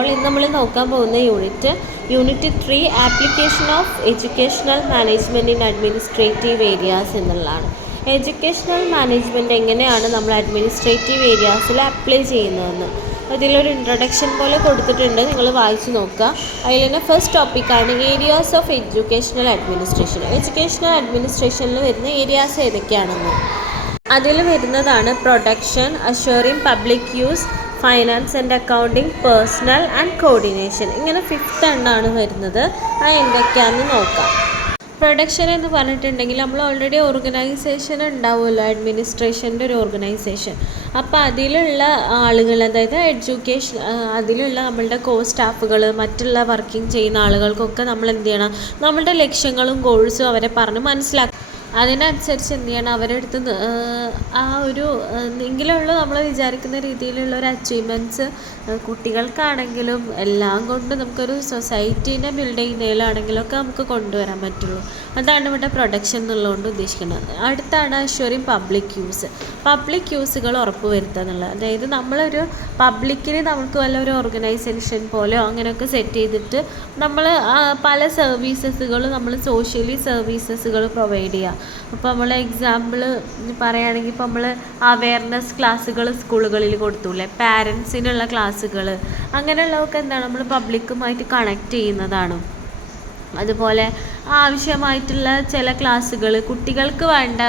All, ഇന്ന് നമ്മൾ നോക്കാൻ പോകുന്ന unit 3 application of educational management in administrative areas എന്നുള്ളതാണ്. എഡ്യൂക്കേഷണൽ മാനേജ്മെൻറ്റ് എങ്ങനെയാണ് നമ്മൾ അഡ്മിനിസ്ട്രേറ്റീവ് ഏരിയാസിൽ അപ്ലൈ ചെയ്യുന്നതെന്ന് അതിലൊരു ഇൻട്രൊഡക്ഷൻ പോലെ കൊടുത്തിട്ടുണ്ട്, നിങ്ങൾ വായിച്ച് നോക്കുക. അതിൽ തന്നെ ഫസ്റ്റ് ടോപ്പിക്കാണ് areas of educational administration. Educational അഡ്മിനിസ്ട്രേഷനിൽ വരുന്ന ഏരിയാസ് ഏതൊക്കെയാണെന്ന് അതിൽ വരുന്നതാണ് production, assuring public use, finance and accounting, personnel and coordination. ഇങ്ങനെ 5th എണ്ണമാണ് വരുന്നത്. അത് എന്തൊക്കെയാണെന്ന് നോക്കാം. പ്രൊഡക്ഷൻ എന്ന് പറഞ്ഞിട്ടുണ്ടെങ്കിൽ നമ്മൾ ഓൾറെഡി ഓർഗനൈസേഷൻ ഉണ്ടാവുമല്ലോ, അഡ്മിനിസ്ട്രേഷൻ്റെ ഒരു ഓർഗനൈസേഷൻ. അപ്പോൾ അതിലുള്ള ആളുകൾ, അതായത് എഡ്യൂക്കേഷൻ, അതിലുള്ള നമ്മളുടെ സ്റ്റാഫുകൾ, മറ്റുള്ള വർക്കിംഗ് ചെയ്യുന്ന ആളുകൾക്കൊക്കെ നമ്മൾ എന്ത് ചെയ്യണം, നമ്മളുടെ ലക്ഷ്യങ്ങളും ഗോൾസും അവരെ പറഞ്ഞ് മനസ്സിലാക്കണം. അതിനനുസരിച്ച് എന്ത് ചെയ്യണം, അവരുടെ അടുത്ത് ആ ഒരു എങ്കിലുള്ള നമ്മൾ വിചാരിക്കുന്ന രീതിയിലുള്ള ഒരു അച്ചീവ്മെൻറ്റ്സ് കുട്ടികൾക്കാണെങ്കിലും എല്ലാം കൊണ്ട് നമുക്കൊരു സൊസൈറ്റീനെ ബിൽഡ് ചെയ്യുന്നതിലാണെങ്കിലൊക്കെ നമുക്ക് കൊണ്ടുവരാൻ പറ്റുള്ളൂ. അതാണ് ഇവിടെ പ്രൊഡക്ഷൻ എന്നുള്ളതുകൊണ്ട് ഉദ്ദേശിക്കുന്നത്. അടുത്താണ് അഷ്വറിങ് പബ്ലിക് യൂസ്. പബ്ലിക് യൂസുകൾ ഉറപ്പുവരുത്തുക എന്നുള്ളത്. അതായത് നമ്മളൊരു പബ്ലിക്കിന് നമുക്ക് വല്ല ഒരു ഓർഗനൈസേഷൻ പോലെയോ അങ്ങനെയൊക്കെ സെറ്റ് ചെയ്തിട്ട് നമ്മൾ പല സർവീസസുകൾ, നമ്മൾ സോഷ്യലി സർവീസസുകൾ പ്രൊവൈഡ് ചെയ്യുക. അപ്പോൾ നമ്മൾ എക്സാമ്പിൾ പറയുകയാണെങ്കിൽ, ഇപ്പോൾ നമ്മൾ അവെയർനെസ് ക്ലാസ്സുകൾ സ്കൂളുകളിൽ കൊടുത്തൂല്ലേ, പാരൻസിനുള്ള ക്ലാസ്സുകൾ, അങ്ങനെയുള്ളതൊക്കെ എന്താണ് നമ്മൾ പബ്ലിക്കുമായിട്ട് കണക്ട് ചെയ്യുന്നതാണ്. അതുപോലെ ആവശ്യമായിട്ടുള്ള ചില ക്ലാസ്സുകൾ കുട്ടികൾക്ക് വേണ്ട,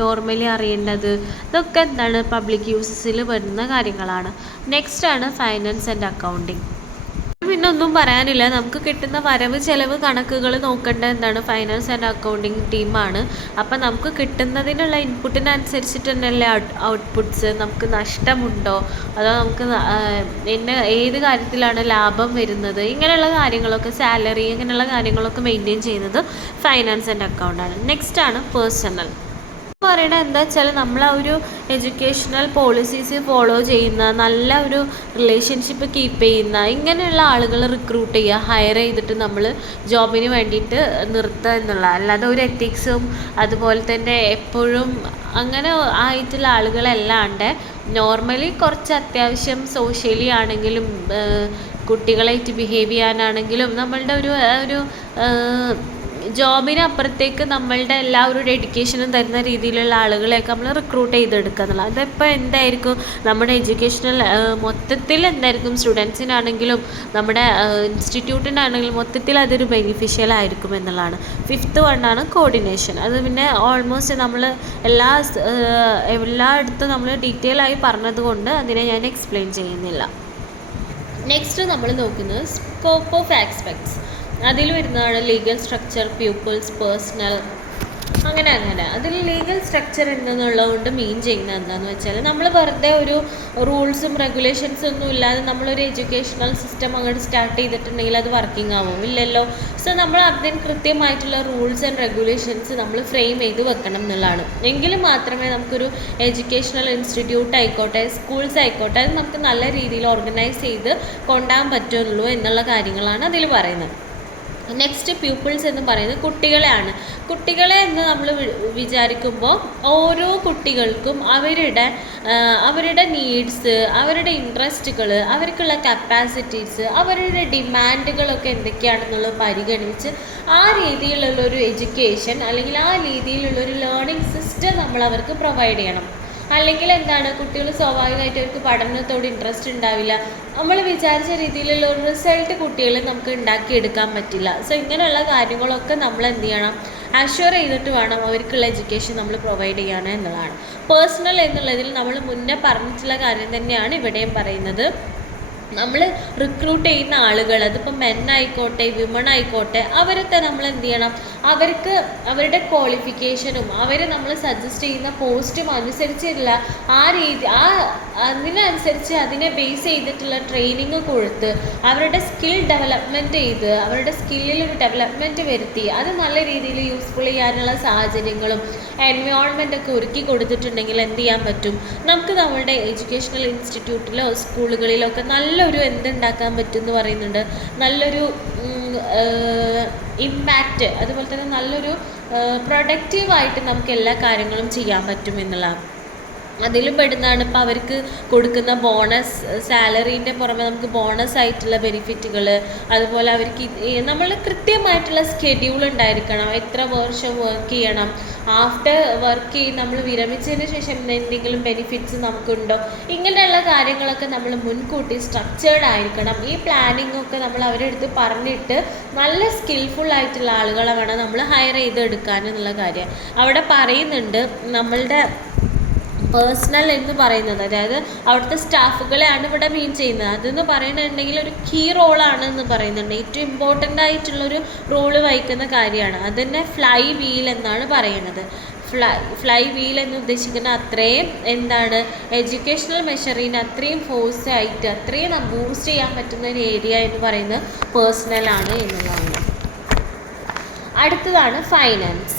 നോർമലി അറിയേണ്ടത്, ഇതൊക്കെ എന്താണ് പബ്ലിക് യൂസസിൽ വരുന്ന കാര്യങ്ങളാണ്. നെക്സ്റ്റാണ് ഫൈനാൻസ് ആൻഡ് അക്കൗണ്ടിങ്. പിന്നെ ഒന്നും പറയാനില്ല, നമുക്ക് കിട്ടുന്ന വരവ് ചെലവ് കണക്കുകൾ നോക്കേണ്ട എന്താണ് ഫൈനാൻസ് ആൻഡ് അക്കൗണ്ടിങ് ടീമാണ്. അപ്പം നമുക്ക് കിട്ടുന്നതിനുള്ള ഇൻപുട്ടിനനുസരിച്ചിട്ട് തന്നെയല്ലേ ഔട്ട്പുട്ട്സ്. നമുക്ക് നഷ്ടമുണ്ടോ, അതോ നമുക്ക് ഏത് കാര്യത്തിലാണ് ലാഭം വരുന്നത്, ഇങ്ങനെയുള്ള കാര്യങ്ങളൊക്കെ, സാലറി, ഇങ്ങനെയുള്ള കാര്യങ്ങളൊക്കെ മെയിൻറ്റെയിൻ ചെയ്യുന്നത് ഫൈനാൻസ് ആൻഡ് അക്കൗണ്ടാണ്. നെക്സ്റ്റാണ് പേഴ്സണൽ. പറയുന്നത് എന്താ വെച്ചാൽ, നമ്മൾ ആ ഒരു എഡ്യൂക്കേഷണൽ പോളിസീസ് ഫോളോ ചെയ്യുന്ന, നല്ല ഒരു റിലേഷൻഷിപ്പ് കീപ്പ് ചെയ്യുന്ന, ഇങ്ങനെയുള്ള ആളുകൾ റിക്രൂട്ട് ചെയ്യുക, ഹയർ ചെയ്തിട്ട് നമ്മൾ ജോബിന് വേണ്ടിയിട്ട് നിർത്തുക എന്നുള്ള. അല്ലാതെ ഒരു എത്തിക്സും അതുപോലെ തന്നെ എപ്പോഴും അങ്ങനെ ആയിട്ടുള്ള ആളുകളല്ലാണ്ട് നോർമലി കുറച്ച് അത്യാവശ്യം സോഷ്യലി ആണെങ്കിലും കുട്ടികളായിട്ട് ബിഹേവ് ചെയ്യാനാണെങ്കിലും നമ്മളുടെ ഒരു ജോബിനപ്പുറത്തേക്ക് നമ്മളുടെ എല്ലാവരും ഡെഡിക്കേഷനും തരുന്ന രീതിയിലുള്ള ആളുകളെയൊക്കെ നമ്മൾ റിക്രൂട്ട് ചെയ്തെടുക്കുക എന്നുള്ളത്. അതിപ്പോൾ എന്തായിരിക്കും നമ്മുടെ എഡ്യൂക്കേഷണൽ മൊത്തത്തിൽ എന്തായിരിക്കും, സ്റ്റുഡൻസിനാണെങ്കിലും നമ്മുടെ ഇൻസ്റ്റിറ്റ്യൂട്ടിനാണെങ്കിലും മൊത്തത്തിൽ അതൊരു ബെനിഫിഷ്യൽ ആയിരിക്കും എന്നുള്ളതാണ്. 5th വണ്ണാണ് coordination. അത് പിന്നെ ഓൾമോസ്റ്റ് നമ്മൾ എല്ലായിടത്തും നമ്മൾ ഡീറ്റെയിൽ ആയി പറഞ്ഞതുകൊണ്ട് അതിനെ ഞാൻ എക്സ്പ്ലെയിൻ ചെയ്യുന്നില്ല. നെക്സ്റ്റ് നമ്മൾ നോക്കുന്നത് സ്കോപ്പ് ഓഫ് ആസ്പെക്ട്സ്. അതിൽ വരുന്നതാണ് ലീഗൽ സ്ട്രക്ചർ, പ്യൂപ്പിൾസ്, പേഴ്സണൽ, അങ്ങനെ. അതിൽ ലീഗൽ സ്ട്രക്ചർ എന്തെന്നുള്ളതുകൊണ്ട് മീൻ ചെയ്യുന്നത് എന്താണെന്ന് വെച്ചാൽ, നമ്മൾ വെറുതെ ഒരു റൂൾസും റെഗുലേഷൻസും ഒന്നും ഇല്ലാതെ നമ്മളൊരു എഡ്യൂക്കേഷണൽ സിസ്റ്റം അങ്ങോട്ട് സ്റ്റാർട്ട് ചെയ്തിട്ടുണ്ടെങ്കിൽ അത് വർക്കിംഗ് ആവും ഇല്ലല്ലോ. സോ നമ്മൾ അതിന് കൃത്യമായിട്ടുള്ള റൂൾസ് ആൻഡ് റെഗുലേഷൻസ് നമ്മൾ ഫ്രെയിം ചെയ്ത് വെക്കണം എന്നുള്ളതാണ്. എങ്കിൽ മാത്രമേ നമുക്കൊരു എഡ്യൂക്കേഷണൽ ഇൻസ്റ്റിറ്റ്യൂട്ട് ആയിക്കോട്ടെ, സ്കൂൾസ് ആയിക്കോട്ടെ, അത് നമുക്ക് നല്ല രീതിയിൽ ഓർഗനൈസ് ചെയ്ത് കൊണ്ടുപോകാൻ പറ്റുള്ളൂ എന്നുള്ള കാര്യങ്ങളാണ് അതിൽ പറയുന്നത്. നെക്സ്റ്റ് പ്യൂപ്പിൾസ് എന്ന് പറയുന്നത് കുട്ടികളെയാണ്. കുട്ടികളെ എന്ന് നമ്മൾ വിചാരിക്കുമ്പോൾ ഓരോ കുട്ടികൾക്കും അവരുടെ നീഡ്സ്, അവരുടെ ഇൻട്രസ്റ്റുകൾ, അവർക്കുള്ള കപ്പാസിറ്റീസ്, അവരുടെ ഡിമാൻഡുകളൊക്കെ എന്തൊക്കെയാണെന്നുള്ളത് പരിഗണിച്ച് ആ രീതിയിലുള്ളൊരു എഡ്യൂക്കേഷൻ അല്ലെങ്കിൽ ആ രീതിയിലുള്ളൊരു ലേണിംഗ് സിസ്റ്റം നമ്മൾ അവർക്ക് പ്രൊവൈഡ് ചെയ്യണം. അല്ലെങ്കിൽ എന്താണ്, കുട്ടികൾ സ്വാഭാവികമായിട്ട് അവർക്ക് പഠനത്തോട് ഇൻട്രസ്റ്റ് ഉണ്ടാവില്ല. നമ്മൾ വിചാരിച്ച രീതിയിലുള്ള ഒരു റിസൾട്ട് കുട്ടികളെ നമുക്ക് ഉണ്ടാക്കിയെടുക്കാൻ പറ്റില്ല. സോ ഇങ്ങനെയുള്ള കാര്യങ്ങളൊക്കെ നമ്മൾ എന്ത് ചെയ്യണം, അഷ്വർ ചെയ്തിട്ട് വേണം അവർക്കുള്ള എഡ്യൂക്കേഷൻ നമ്മൾ പ്രൊവൈഡ് ചെയ്യാൻ എന്നുള്ളതാണ്. പേഴ്സണൽ എന്നുള്ളതിൽ നമ്മൾ മുന്നേ പറഞ്ഞിട്ടുള്ള കാര്യം തന്നെയാണ് ഇവിടെയും പറയുന്നത്. നമ്മൾ റിക്രൂട്ട് ചെയ്യുന്ന ആളുകൾ, അതിപ്പോൾ മെൻ ആയിക്കോട്ടെ വിമൺ ആയിക്കോട്ടെ, അവരൊക്കെ നമ്മൾ എന്ത് ചെയ്യണം, അവർക്ക് അവരുടെ ക്വാളിഫിക്കേഷനും നമ്മൾ സജസ്റ്റ് ചെയ്യുന്ന പോസ്റ്റും അനുസരിച്ചുള്ള അതിനനുസരിച്ച് അതിനെ ബേസ് ചെയ്തിട്ടുള്ള ട്രെയിനിങ് കൊടുത്ത് അവരുടെ സ്കിൽ ഡെവലപ്മെൻറ്റ് ചെയ്ത് അവരുടെ സ്കില്ലിലൊരു ഡെവലപ്മെൻറ്റ് വരുത്തി അത് നല്ല രീതിയിൽ യൂസ്ഫുൾ ചെയ്യാനുള്ള സാഹചര്യങ്ങളും എൻവയോൺമെൻറ്റൊക്കെ ഒരുക്കി കൊടുത്തിട്ടുണ്ടെങ്കിൽ എന്ത് ചെയ്യാൻ പറ്റും, നമുക്ക് നമ്മളുടെ എഡ്യൂക്കേഷണൽ ഇൻസ്റ്റിറ്റ്യൂട്ടിലോ സ്കൂളുകളിലോ ഒക്കെ നല്ലൊരു എന്തുണ്ടാക്കാൻ പറ്റും എന്ന് പറയുന്നുണ്ട്, നല്ലൊരു ഇമ്പാക്റ്റ്, അതുപോലെ തന്നെ നല്ലൊരു പ്രൊഡക്റ്റീവായിട്ട് നമുക്ക് എല്ലാ കാര്യങ്ങളും ചെയ്യാൻ പറ്റും എന്നുള്ളതാണ്. അതിൽ പെടുന്നതാണ് ഇപ്പോൾ അവർക്ക് കൊടുക്കുന്ന ബോണസ്, സാലറീൻ്റെ പുറമെ നമുക്ക് ബോണസ് ആയിട്ടുള്ള ബെനിഫിറ്റുകൾ, അതുപോലെ അവർക്ക് നമ്മൾ കൃത്യമായിട്ടുള്ള സ്കെഡ്യൂൾ ഉണ്ടായിരിക്കണം, എത്ര വർഷം വർക്ക് ചെയ്യണം, ആഫ്റ്റർ വർക്ക് നമ്മൾ വിരമിച്ചതിന് ശേഷം എന്തെങ്കിലും ബെനിഫിറ്റ്സ് നമുക്കുണ്ടോ, ഇങ്ങനെയുള്ള കാര്യങ്ങളൊക്കെ നമ്മൾ മുൻകൂട്ടി സ്ട്രക്ചേർഡ് ആയിരിക്കണം. ഈ പ്ലാനിങ് ഒക്കെ നമ്മൾ അവരുടെ അടുത്ത് പറഞ്ഞിട്ട് നല്ല സ്കിൽഫുൾ ആയിട്ടുള്ള ആളുകളെ വേണം നമ്മൾ ഹയർ ചെയ്തെടുക്കാൻ എന്നുള്ള കാര്യം അവിടെ പറയുന്നുണ്ട്. നമ്മളുടെ പേഴ്സണൽ എന്ന് പറയുന്നത്, അതായത് അവിടുത്തെ സ്റ്റാഫുകളെയാണ് ഇവിടെ മീൻ ചെയ്യുന്നത്. അതെന്ന് പറയുന്നുണ്ടെങ്കിൽ ഒരു കീ റോളാണ് എന്ന് പറയുന്നുണ്ട്, ഏറ്റവും ഇമ്പോർട്ടൻ്റ് ആയിട്ടുള്ളൊരു റോള് വഹിക്കുന്ന കാര്യമാണ്. അതിനെ ഫ്ലൈ വീൽ എന്നാണ് പറയുന്നത്. ഫ്ലൈ വീൽ എന്ന് ഉദ്ദേശിക്കുന്ന അത്രയും എന്താണ്, എഡ്യൂക്കേഷണൽ മെഷറിന് അത്രയും ഫോഴ്സ് ആയിട്ട് അത്രയും ബൂസ്റ്റ് ചെയ്യാൻ പറ്റുന്ന ഒരു ഏരിയ എന്ന് പറയുന്നത് പേഴ്സണലാണ് എന്നുള്ളതാണ്. അടുത്തതാണ് ഫൈനാൻസ്.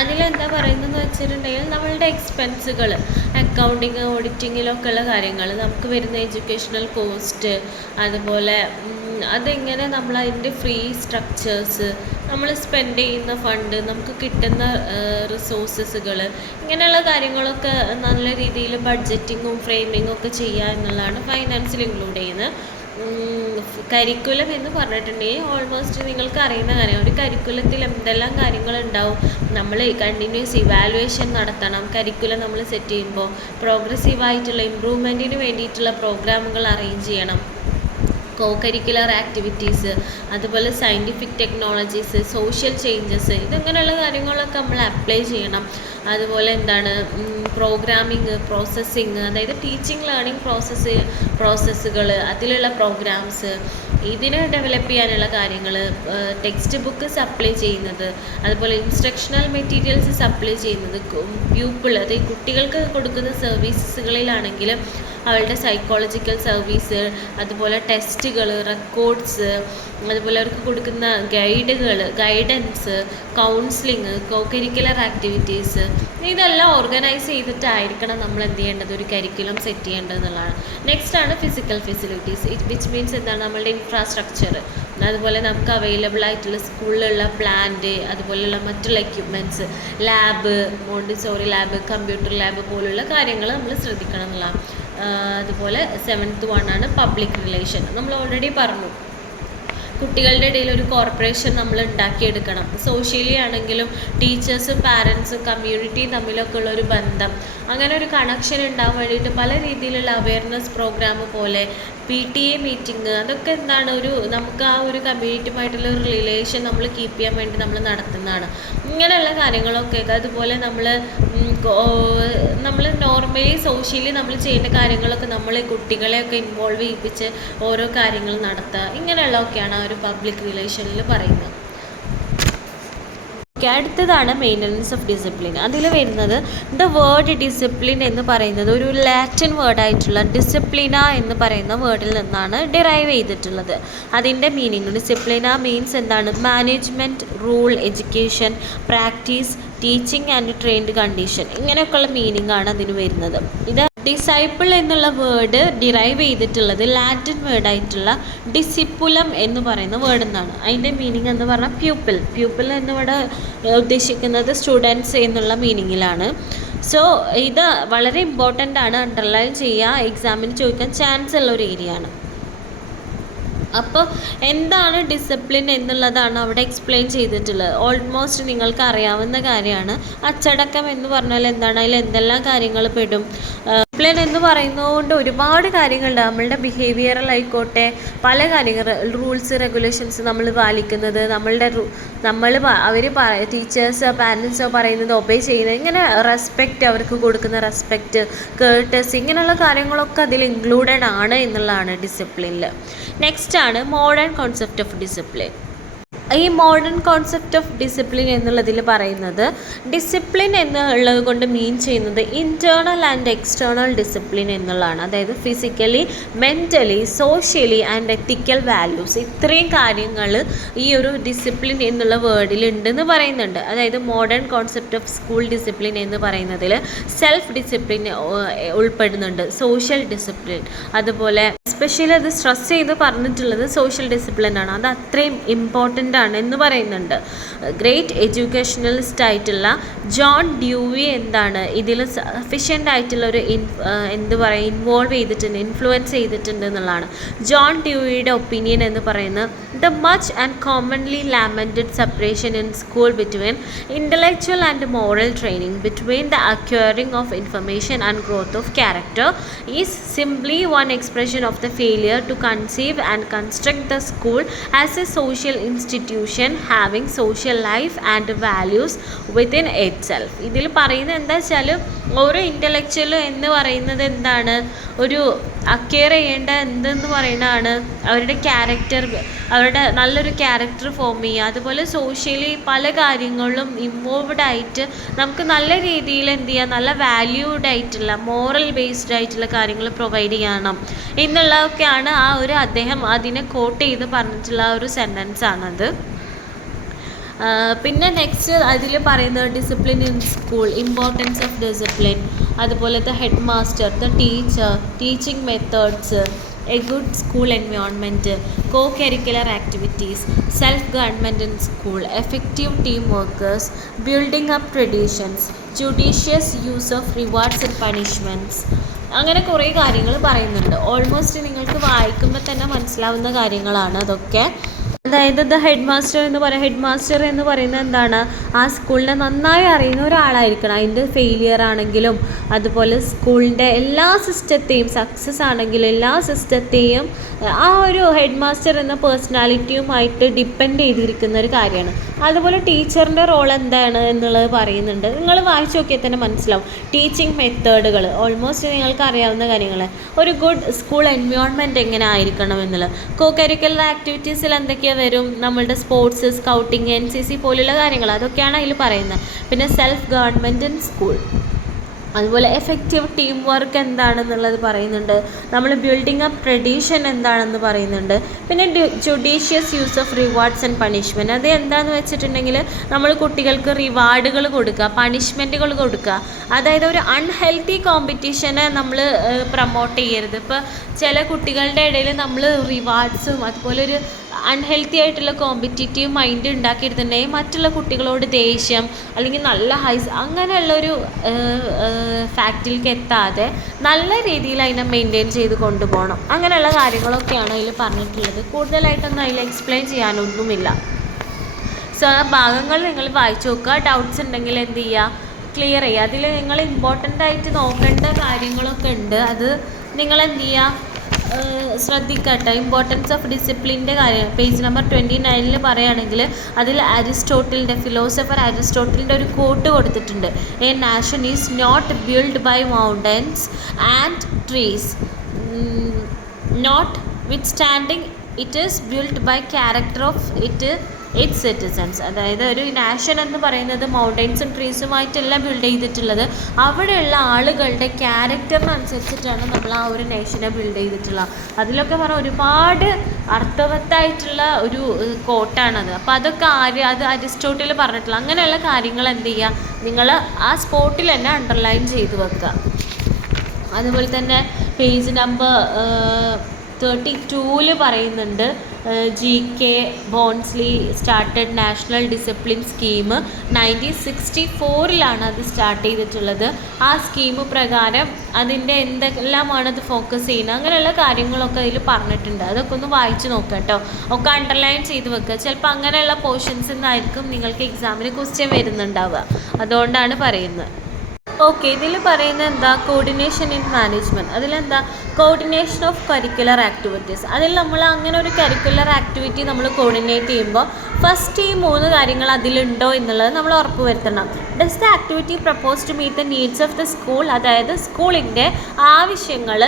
അതിലെന്താ പറയുന്നതെന്ന് വെച്ചിട്ടുണ്ടെങ്കിൽ നമ്മളുടെ എക്സ്പെൻസുകൾ, അക്കൗണ്ടിങ് ഓഡിറ്റിങ്ങിലൊക്കെ ഉള്ള കാര്യങ്ങൾ, നമുക്ക് വരുന്ന എഡ്യൂക്കേഷണൽ കോസ്റ്റ്, അതുപോലെ അതെങ്ങനെ നമ്മൾ അതിൻ്റെ ഫ്രീ സ്ട്രക്ചേഴ്സ്, നമ്മൾ സ്പെൻഡ് ചെയ്യുന്ന ഫണ്ട്, നമുക്ക് കിട്ടുന്ന റിസോഴ്സസുകൾ, ഇങ്ങനെയുള്ള കാര്യങ്ങളൊക്കെ നല്ല രീതിയിൽ ബഡ്ജറ്റിങ്ങും ഫ്രെയിമിങ്ങും ഒക്കെ ചെയ്യുക എന്നുള്ളതാണ് ഫൈനാൻസിൽ ഇൻക്ലൂഡ് ചെയ്യുന്നത്. കരിക്കുലം എന്ന് പറഞ്ഞിട്ടുണ്ടെങ്കിൽ ഓൾമോസ്റ്റ് നിങ്ങൾക്ക് അറിയുന്ന കാര്യം, ഒരു കരിക്കുലത്തിൽ എന്തെല്ലാം കാര്യങ്ങളുണ്ടാവും. നമ്മൾ കണ്ടിന്യൂസ് ഇവാലുവേഷൻ നടത്തണം. കരിക്കുലം നമ്മൾ സെറ്റ് ചെയ്യുമ്പോൾ പ്രോഗ്രസീവായിട്ടുള്ള ഇമ്പ്രൂവ്മെൻറ്റിന് വേണ്ടിയിട്ടുള്ള പ്രോഗ്രാമുകൾ അറേഞ്ച് ചെയ്യണം. കോ കരിക്കുലർ ആക്ടിവിറ്റീസ്, അതുപോലെ സയൻറ്റിഫിക് ടെക്നോളജീസ്, സോഷ്യൽ ചേഞ്ചസ്, ഇതങ്ങനെയുള്ള കാര്യങ്ങളൊക്കെ നമ്മൾ അപ്ലൈ ചെയ്യണം. അതുപോലെ എന്താണ്, പ്രോഗ്രാമിങ്, പ്രോസസ്സിങ്, അതായത് ടീച്ചിങ് ലേണിംഗ് പ്രോസസ്സുകൾ, അതിലുള്ള പ്രോഗ്രാംസ്, ഇതിനെ ഡെവലപ്പ് ചെയ്യാനുള്ള കാര്യങ്ങൾ, ടെക്സ്റ്റ് ബുക്ക് സപ്ലൈ ചെയ്യുന്നത്, അതുപോലെ ഇൻസ്ട്രക്ഷണൽ മെറ്റീരിയൽസ് സപ്ലൈ ചെയ്യുന്നത്, പ്യൂപ്പിൾ, അതായത് കുട്ടികൾക്ക് കൊടുക്കുന്ന സർവീസസുകളിലാണെങ്കിൽ അവരുടെ സൈക്കോളജിക്കൽ സർവീസ്, അതുപോലെ ടെസ്റ്റുകൾ, റെക്കോർഡ്സ്, അതുപോലെ അവർക്ക് കൊടുക്കുന്ന ഗൈഡൻസ്, കൗൺസിലിംഗ്, കോ കരിക്കുലർ ആക്ടിവിറ്റീസ്, ഇതെല്ലാം ഓർഗനൈസ് ചെയ്തിട്ടായിരിക്കണം നമ്മൾ എന്ത് ചെയ്യേണ്ടത്, ഒരു കരിക്കുലം സെറ്റ് ചെയ്യേണ്ടത് എന്നുള്ളതാണ്. നെക്സ്റ്റ് ആണ് ഫിസിക്കൽ ഫെസിലിറ്റീസ്, വിച്ച് മീൻസ് എന്താണ്, നമ്മളുടെ ഇൻഫ്രാസ്ട്രക്ചർ, അതുപോലെ നമുക്ക് അവൈലബിൾ ആയിട്ടുള്ള സ്കൂളിലുള്ള പ്ലാന്റ്, അതുപോലെയുള്ള മറ്റുള്ള equipments, lab, Montessori lab, computer lab പോലുള്ള കാര്യങ്ങൾ നമ്മൾ ശ്രദ്ധിക്കണം എന്നുള്ളതാണ്. അതുപോലെ 7th ആണ് പബ്ലിക് റിലേഷൻ. നമ്മൾ ഓൾറെഡി പറഞ്ഞു, കുട്ടികളുടെ ഇടയിൽ ഒരു കോർപ്പറേഷൻ നമ്മൾ ഉണ്ടാക്കിയെടുക്കണം. സോഷ്യലി ആണെങ്കിലും ടീച്ചേഴ്സും പാരൻസും കമ്മ്യൂണിറ്റിയും തമ്മിലൊക്കെ ഉള്ളൊരു ബന്ധം, അങ്ങനെ ഒരു കണക്ഷൻ ഉണ്ടാകാൻ വേണ്ടിയിട്ട് പല രീതിയിലുള്ള അവയർനെസ് പ്രോഗ്രാം പോലെ PTA മീറ്റിംഗ്, അതൊക്കെ എന്താണ്, നമുക്ക് ആ ഒരു കമ്മ്യൂണിറ്റിയുമായിട്ടുള്ള ഒരു റിലേഷൻ നമ്മൾ കീപ്പ് ചെയ്യാൻ വേണ്ടി നമ്മൾ നടത്തുന്നതാണ്. ഇങ്ങനെയുള്ള കാര്യങ്ങളൊക്കെ, അതുപോലെ നമ്മൾ നോർമലി സോഷ്യലി നമ്മൾ ചെയ്യുന്ന കാര്യങ്ങളൊക്കെ നമ്മൾ കുട്ടികളെയൊക്കെ ഇൻവോൾവ് ചെയ്യിപ്പിച്ച് ഓരോ കാര്യങ്ങൾ നടത്തുക, ഇങ്ങനെയുള്ളതൊക്കെയാണ് ആ ഒരു പബ്ലിക് റിലേഷനിൽ പറയുന്നത്. അടുത്തതാണ് മെയിൻ്റനൻസ് ഓഫ് ഡിസിപ്ലിൻ. അതിൽ വരുന്നത് ദ വേർഡ് ഡിസിപ്ലിൻ എന്ന് പറയുന്നത് ഒരു ലാറ്റിൻ വേർഡായിട്ടുള്ള ഡിസിപ്ലിന എന്ന് പറയുന്ന വേർഡിൽ നിന്നാണ് ഡിറൈവ് ചെയ്തിട്ടുള്ളത്. അതിൻ്റെ മീനിങ്, ഡിസിപ്ലിന മീൻസ് എന്താണ്, management, rule, education, practice, teaching and trained condition, ഇങ്ങനെയൊക്കെയുള്ള മീനിങ് ആണ് അതിന് വരുന്നത്. ഇത് ഡിസൈപ്പിൾ എന്നുള്ള വേർഡ് ഡിറൈവ് ചെയ്തിട്ടുള്ളത് ലാറ്റിൻ വേർഡായിട്ടുള്ള ഡിസിപ്പുലം എന്ന് പറയുന്ന വേർഡിൽ നിന്നാണ്. അതിൻ്റെ മീനിങ് എന്ന് പറഞ്ഞാൽ പ്യൂപ്പിൾ എന്നിവിടെ ഉദ്ദേശിക്കുന്നത് സ്റ്റുഡൻസ് എന്നുള്ള മീനിങ്ങിലാണ്. സോ ഇത് വളരെ ഇമ്പോർട്ടൻ്റ് ആണ്, അണ്ടർലൈൻ ചെയ്യുക, എക്സാമിന് ചോദിക്കാൻ ചാൻസ് ഉള്ള ഒരു ഏരിയ ആണ്. അപ്പോൾ എന്താണ് ഡിസിപ്ലിൻ എന്നുള്ളതാണ് അവിടെ എക്സ്പ്ലെയിൻ ചെയ്തിട്ടുള്ളത്. ഓൾമോസ്റ്റ് നിങ്ങൾക്ക് അറിയാവുന്ന കാര്യമാണ്. അച്ചടക്കം എന്ന് പറഞ്ഞാൽ എന്താണ്, അതിൽ എന്തെല്ലാം കാര്യങ്ങൾ പെടും. ഡിസിപ്ലിൻ എന്ന് പറയുന്നതുകൊണ്ട് ഒരുപാട് കാര്യങ്ങളുണ്ട്. നമ്മളുടെ ബിഹേവിയറൽ ആയിക്കോട്ടെ, പല കാര്യങ്ങൾ, റൂൾസ് റെഗുലേഷൻസ് നമ്മൾ പാലിക്കുന്നത്, അവർ ടീച്ചേഴ്സോ പാരൻസോ പറയുന്നത് ഒബേ ചെയ്യുന്നത്, ഇങ്ങനെ റെസ്പെക്റ്റ്, അവർക്ക് കൊടുക്കുന്ന റെസ്പെക്റ്റ്, കേർട്ടസി, ഇങ്ങനെയുള്ള കാര്യങ്ങളൊക്കെ അതിൽ ഇൻക്ലൂഡഡ് ആണ് എന്നുള്ളതാണ് ഡിസിപ്ലിനിൽ. നെക്സ്റ്റ് ആണ് മോഡേൺ കോൺസെപ്റ്റ് ഓഫ് ഡിസിപ്ലിൻ. ഈ മോഡേൺ കോൺസെപ്റ്റ് ഓഫ് ഡിസിപ്ലിൻ എന്നുള്ളതിൽ പറയുന്നത്, ഡിസിപ്ലിൻ എന്നുള്ളത് കൊണ്ട് മീൻ ചെയ്യുന്നത് ഇൻറ്റേർണൽ ആൻഡ് എക്സ്റ്റേർണൽ ഡിസിപ്ലിൻ എന്നുള്ളതാണ്. അതായത് physically, mentally, socially and ethical values, ഇത്രയും കാര്യങ്ങൾ ഈ ഒരു ഡിസിപ്ലിൻ എന്നുള്ള വേർഡിൽ ഉണ്ടെന്ന് പറയുന്നുണ്ട്. അതായത് modern concept of school discipline എന്ന് പറയുന്നതിൽ സെൽഫ് ഡിസിപ്ലിൻ ഉൾപ്പെടുന്നുണ്ട്, സോഷ്യൽ ഡിസിപ്ലിൻ, അതുപോലെ എസ്പെഷ്യലി അത് സ്ട്രെസ് ചെയ്ത് പറഞ്ഞിട്ടുള്ളത് സോഷ്യൽ ഡിസിപ്ലിനാണ്. അത് അത്രയും ഇമ്പോർട്ടൻ്റ് ആണ് എന്ന് പറയുന്നുണ്ട്. ഗ്രേറ്റ് എഡ്യൂക്കേഷണലിസ്റ്റ് ആയിട്ടുള്ള ജോൺ ഡ്യൂവി എന്താണ് ഇതിൽ സഫിഷ്യൻ്റ് ആയിട്ടുള്ളൊരു ഇൻവോൾവ് ചെയ്തിട്ടുണ്ട്, ഇൻഫ്ലുവൻസ് ചെയ്തിട്ടുണ്ട് എന്നുള്ളതാണ്. ജോൺ ഡ്യൂവിയുടെ ഒപ്പീനിയൻ എന്ന് പറയുന്നത് the much and commonly lamented separation in school between intellectual and moral training between the acquiring of information and growth of character is simply one expression of the failure to conceive and construct the school as a social institution having social life and values within itself. ഇതിൽ പറയുന്നത് എന്താ വെച്ചാൽ ഓരോ intellectual എന്ന് പറയുന്നത് എന്താണ്, ഒരു acquire ചെയ്യേണ്ട എന്തെന്ന് പറയുന്നതാണ് അവരുടെ ക്യാരക്ടർ, അവരുടെ നല്ലൊരു ക്യാരക്ടർ ഫോം ചെയ്യുക. അതുപോലെ സോഷ്യലി പല കാര്യങ്ങളിലും ഇൻവോൾവ്ഡ് ആയിട്ട് നമുക്ക് നല്ല രീതിയിൽ എന്ത് ചെയ്യുക, നല്ല വാല്യൂഡ് ആയിട്ടുള്ള മോറൽ ബേസ്ഡ് ആയിട്ടുള്ള കാര്യങ്ങൾ പ്രൊവൈഡ് ചെയ്യണം എന്നുള്ളതൊക്കെയാണ് ആ ഒരു അദ്ദേഹം അതിനെ കോട്ട് ചെയ്ത് പറഞ്ഞിട്ടുള്ള ഒരു സെൻറ്റൻസ് ആണത്. പിന്നെ നെക്സ്റ്റ് അതിൽ പറയുന്നത് discipline in school, importance of discipline, അതുപോലെ head master, the teacher, teaching methods, a good school environment, co curricular activities, self government in school, effective team workers, building up traditions, judicious use of rewards and punishments. അങ്ങനെ കുറേ കാര്യങ്ങൾ പറയുന്നുണ്ട്. Almost നിങ്ങൾക്ക് വായിക്കുമ്പോൾ തന്നെ മനസ്സിലാവുന്ന കാര്യങ്ങളാണ് അതൊക്കെ. അതായത് ഹെഡ് മാസ്റ്റർ എന്ന് പറയുന്നത് എന്താണ്, ആ സ്കൂളിനെ നന്നായി അറിയുന്ന ഒരാളായിരിക്കണം. അതിൻ്റെ ഫെയിലിയർ ആണെങ്കിലും അതുപോലെ സ്കൂളിൻ്റെ എല്ലാ സിസ്റ്റത്തെയും, സക്സസ് ആണെങ്കിലും എല്ലാ സിസ്റ്റത്തെയും ആ ഒരു ഹെഡ് മാസ്റ്റർ എന്ന പേഴ്സണാലിറ്റിയുമായിട്ട് ഡിപ്പെൻഡ് ചെയ്തിരിക്കുന്ന ഒരു കാര്യമാണ്. അതുപോലെ ടീച്ചറിൻ്റെ റോൾ എന്താണ് എന്നുള്ളത് പറയുന്നുണ്ട്. നിങ്ങൾ വായിച്ചു നോക്കിയാൽ തന്നെ മനസ്സിലാവും. ടീച്ചിങ് മെത്തേഡുകൾ ഓൾമോസ്റ്റ് നിങ്ങൾക്ക് അറിയാവുന്ന കാര്യങ്ങൾ. ഒരു ഗുഡ് സ്കൂൾ എൻവയോൺമെൻറ്റ് എങ്ങനെ ആയിരിക്കണം എന്നുള്ളത്. കോ കരിക്കുലർ ആക്ടിവിറ്റീസിൽ എന്തൊക്കെയാണ് വരും, നമ്മളുടെ സ്പോർട്സ്, സ്കൗട്ടിങ്, NCC പോലുള്ള കാര്യങ്ങൾ, അതൊക്കെയാണ് അതിൽ പറയുന്നത്. പിന്നെ സെൽഫ് ഗവൺമെൻറ് ഇൻ സ്കൂൾ, അതുപോലെ എഫക്റ്റീവ് ടീം വർക്ക് എന്താണെന്നുള്ളത് പറയുന്നുണ്ട്. നമ്മൾ ബിൽഡിംഗ് അപ്പ് ട്രഡീഷൻ എന്താണെന്ന് പറയുന്നുണ്ട്. പിന്നെ judicious use of rewards and punishment, അത് എന്താണെന്ന് വെച്ചിട്ടുണ്ടെങ്കിൽ നമ്മൾ കുട്ടികൾക്ക് റിവാർഡുകൾ കൊടുക്കുക, പണിഷ്മെൻറ്റുകൾ കൊടുക്കുക. അതായത് ഒരു അൺഹെൽത്തി കോമ്പറ്റീഷനെ നമ്മൾ പ്രൊമോട്ട് ചെയ്യരുത്. ഇപ്പോൾ ചില കുട്ടികളുടെ ഇടയിൽ നമ്മൾ റിവാർഡ്സും അതുപോലെ ഒരു അൺഹെൽത്തി ആയിട്ടുള്ള കോമ്പറ്റീറ്റീവ് മൈൻഡ് ഉണ്ടാക്കിയെടുത്തിട്ടുണ്ടെങ്കിൽ മറ്റുള്ള കുട്ടികളോട് ദേഷ്യം അല്ലെങ്കിൽ നല്ല അങ്ങനെയുള്ളൊരു ഫാക്റ്റിലേക്ക് എത്താതെ നല്ല രീതിയിൽ അതിനെ മെയിൻറ്റെയിൻ ചെയ്ത് കൊണ്ടുപോകണം. അങ്ങനെയുള്ള കാര്യങ്ങളൊക്കെയാണ് അതിൽ പറഞ്ഞിട്ടുള്ളത്. കൂടുതലായിട്ടൊന്നും അതിൽ എക്സ്പ്ലെയിൻ ചെയ്യാനൊന്നുമില്ല. സോ ആ ഭാഗങ്ങൾ നിങ്ങൾ വായിച്ചു നോക്കുക. ഡൗട്ട്സ് ഉണ്ടെങ്കിൽ എന്ത് ചെയ്യുക, ക്ലിയർ ചെയ്യുക. അതിൽ നിങ്ങൾ ഇമ്പോർട്ടൻ്റ് ആയിട്ട് നോക്കേണ്ട കാര്യങ്ങളൊക്കെ ഉണ്ട്. അത് നിങ്ങൾ എന്ത് ചെയ്യുക, ശ്രദ്ധിക്കട്ടെ. ഇമ്പോർട്ടൻസ് ഓഫ് ഡിസിപ്ലിൻ്റെ കാര്യം പേജ് നമ്പർ 29 പറയുകയാണെങ്കിൽ അതിൽ ഫിലോസഫർ അരിസ്റ്റോട്ടിലിൻ്റെ ഒരു കോട്ട് കൊടുത്തിട്ടുണ്ട്. A nation is not build by mountains and trees, notwithstanding it is build by character of its citizens. അതായത് ഒരു നാഷൻ എന്ന് പറയുന്നത് മൗണ്ടൻസും ട്രീസുമായിട്ടല്ല ബിൽഡ് ചെയ്തിട്ടുള്ളത്, അവിടെയുള്ള ആളുകളുടെ ക്യാരക്ടറിനനുസരിച്ചിട്ടാണ് നമ്മൾ ആ ഒരു നേഷനെ ബിൽഡ് ചെയ്തിട്ടുള്ളത്. അതിലൊക്കെ ഒരുപാട് അർത്ഥവത്തായിട്ടുള്ള ഒരു കോട്ടാണത്. അപ്പോൾ അതൊക്കെ അത് അരിസ്റ്റോട്ടിൽ പറഞ്ഞിട്ടുള്ള അങ്ങനെയുള്ള കാര്യങ്ങൾ എന്ത് ചെയ്യുക, നിങ്ങൾ ആ സ്പോട്ടിൽ തന്നെ അണ്ടർലൈൻ ചെയ്ത് വെക്കുക. അതുപോലെ തന്നെ പേജ് നമ്പർ 32 പറയുന്നുണ്ട്, GK Bhonsle started national discipline scheme 1964 അത് സ്റ്റാർട്ട് ചെയ്തിട്ടുള്ളത്. ആ സ്കീം പ്രകാരം അതിൻ്റെ എന്തെല്ലാമാണ് അത് ഫോക്കസ് ചെയ്യുന്നത്, അങ്ങനെയുള്ള കാര്യങ്ങളൊക്കെ അതിൽ പറഞ്ഞിട്ടുണ്ട്. അതൊക്കെ ഒന്ന് വായിച്ച് നോക്കുക കേട്ടോ. ഒക്കെ അണ്ടർലൈൻ ചെയ്ത് വെക്കുക. ചിലപ്പോൾ അങ്ങനെയുള്ള പോർഷൻസിൽ നിന്നായിരിക്കും നിങ്ങൾക്ക് എക്സാമിന് ക്വസ്റ്റ്യൻ വരുന്നുണ്ടാവുക, അതുകൊണ്ടാണ് പറയുന്നത്. ഓക്കെ, ഇതിൽ പറയുന്നത് എന്താ, കോർഡിനേഷൻ ഇൻ മാനേജ്മെൻറ്റ്. അതിലെന്താ, കോർഡിനേഷൻ ഓഫ് കരിക്കുലർ ആക്ടിവിറ്റീസ്. അതിൽ നമ്മൾ അങ്ങനെ ഒരു കരിക്കുലർ ആക്ടിവിറ്റി നമ്മൾ കോർഡിനേറ്റ് ചെയ്യുമ്പോൾ ഫസ്റ്റ് ഈ 3 കാര്യങ്ങൾ അതിലുണ്ടോ എന്നുള്ളത് നമ്മൾ ഉറപ്പ് വരുത്തണം. Does the activity propose to meet the needs of the school, അതായത് സ്കൂളിൻ്റെ ആവശ്യങ്ങൾ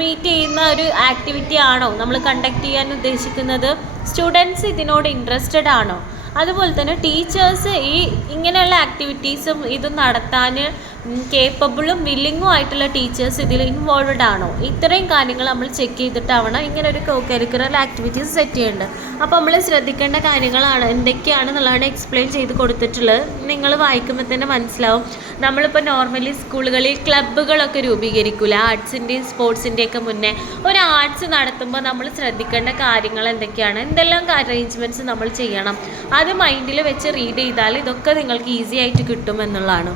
മീറ്റ് ചെയ്യുന്ന ഒരു ആക്ടിവിറ്റി ആണോ നമ്മൾ കണ്ടക്ട് ചെയ്യാൻ ഉദ്ദേശിക്കുന്നത്, സ്റ്റുഡൻസ് ഇതിനോട് ഇൻട്രസ്റ്റഡ് ആണോ, അതുപോലെ തന്നെ ടീച്ചേഴ്സ് ഇങ്ങനെയുള്ള ആക്ടിവിറ്റീസും ഇതും നടത്താൻ കേപ്പബിളും വില്ലിങ്ങും ആയിട്ടുള്ള ടീച്ചേഴ്സ് ഇതിൽ ഇൻവോൾവഡ് ആണോ, ഇത്രയും കാര്യങ്ങൾ നമ്മൾ ചെക്ക് ചെയ്തിട്ടാവണം ഇങ്ങനെ ഒരു കോ കരിക്കുലർ ആക്ടിവിറ്റീസ് സെറ്റ് ചെയ്യേണ്ടത്. അപ്പോൾ നമ്മൾ ശ്രദ്ധിക്കേണ്ട കാര്യങ്ങളാണ് എന്തൊക്കെയാണെന്നുള്ളതാണ് എക്സ്പ്ലെയിൻ ചെയ്ത് കൊടുത്തിട്ടുള്ളത്. നിങ്ങൾ വായിക്കുമ്പോൾ തന്നെ മനസ്സിലാവും. നമ്മളിപ്പോൾ നോർമലി സ്കൂളുകളിൽ ക്ലബ്ബുകളൊക്കെ രൂപീകരിക്കില്ല, ആർട്സിൻ്റെയും സ്പോർട്സിൻ്റെയൊക്കെ മുന്നേ. ഒരു ആർട്സ് നടത്തുമ്പോൾ നമ്മൾ ശ്രദ്ധിക്കേണ്ട കാര്യങ്ങൾ എന്തൊക്കെയാണ്, എന്തെല്ലാം അറേഞ്ച്മെൻറ്റ്സ് നമ്മൾ ചെയ്യണം, അത് മൈൻഡിൽ വെച്ച് റീഡ് ചെയ്താൽ ഇതൊക്കെ നിങ്ങൾക്ക് ഈസി ആയിട്ട് കിട്ടുമെന്നുള്ളതാണ്.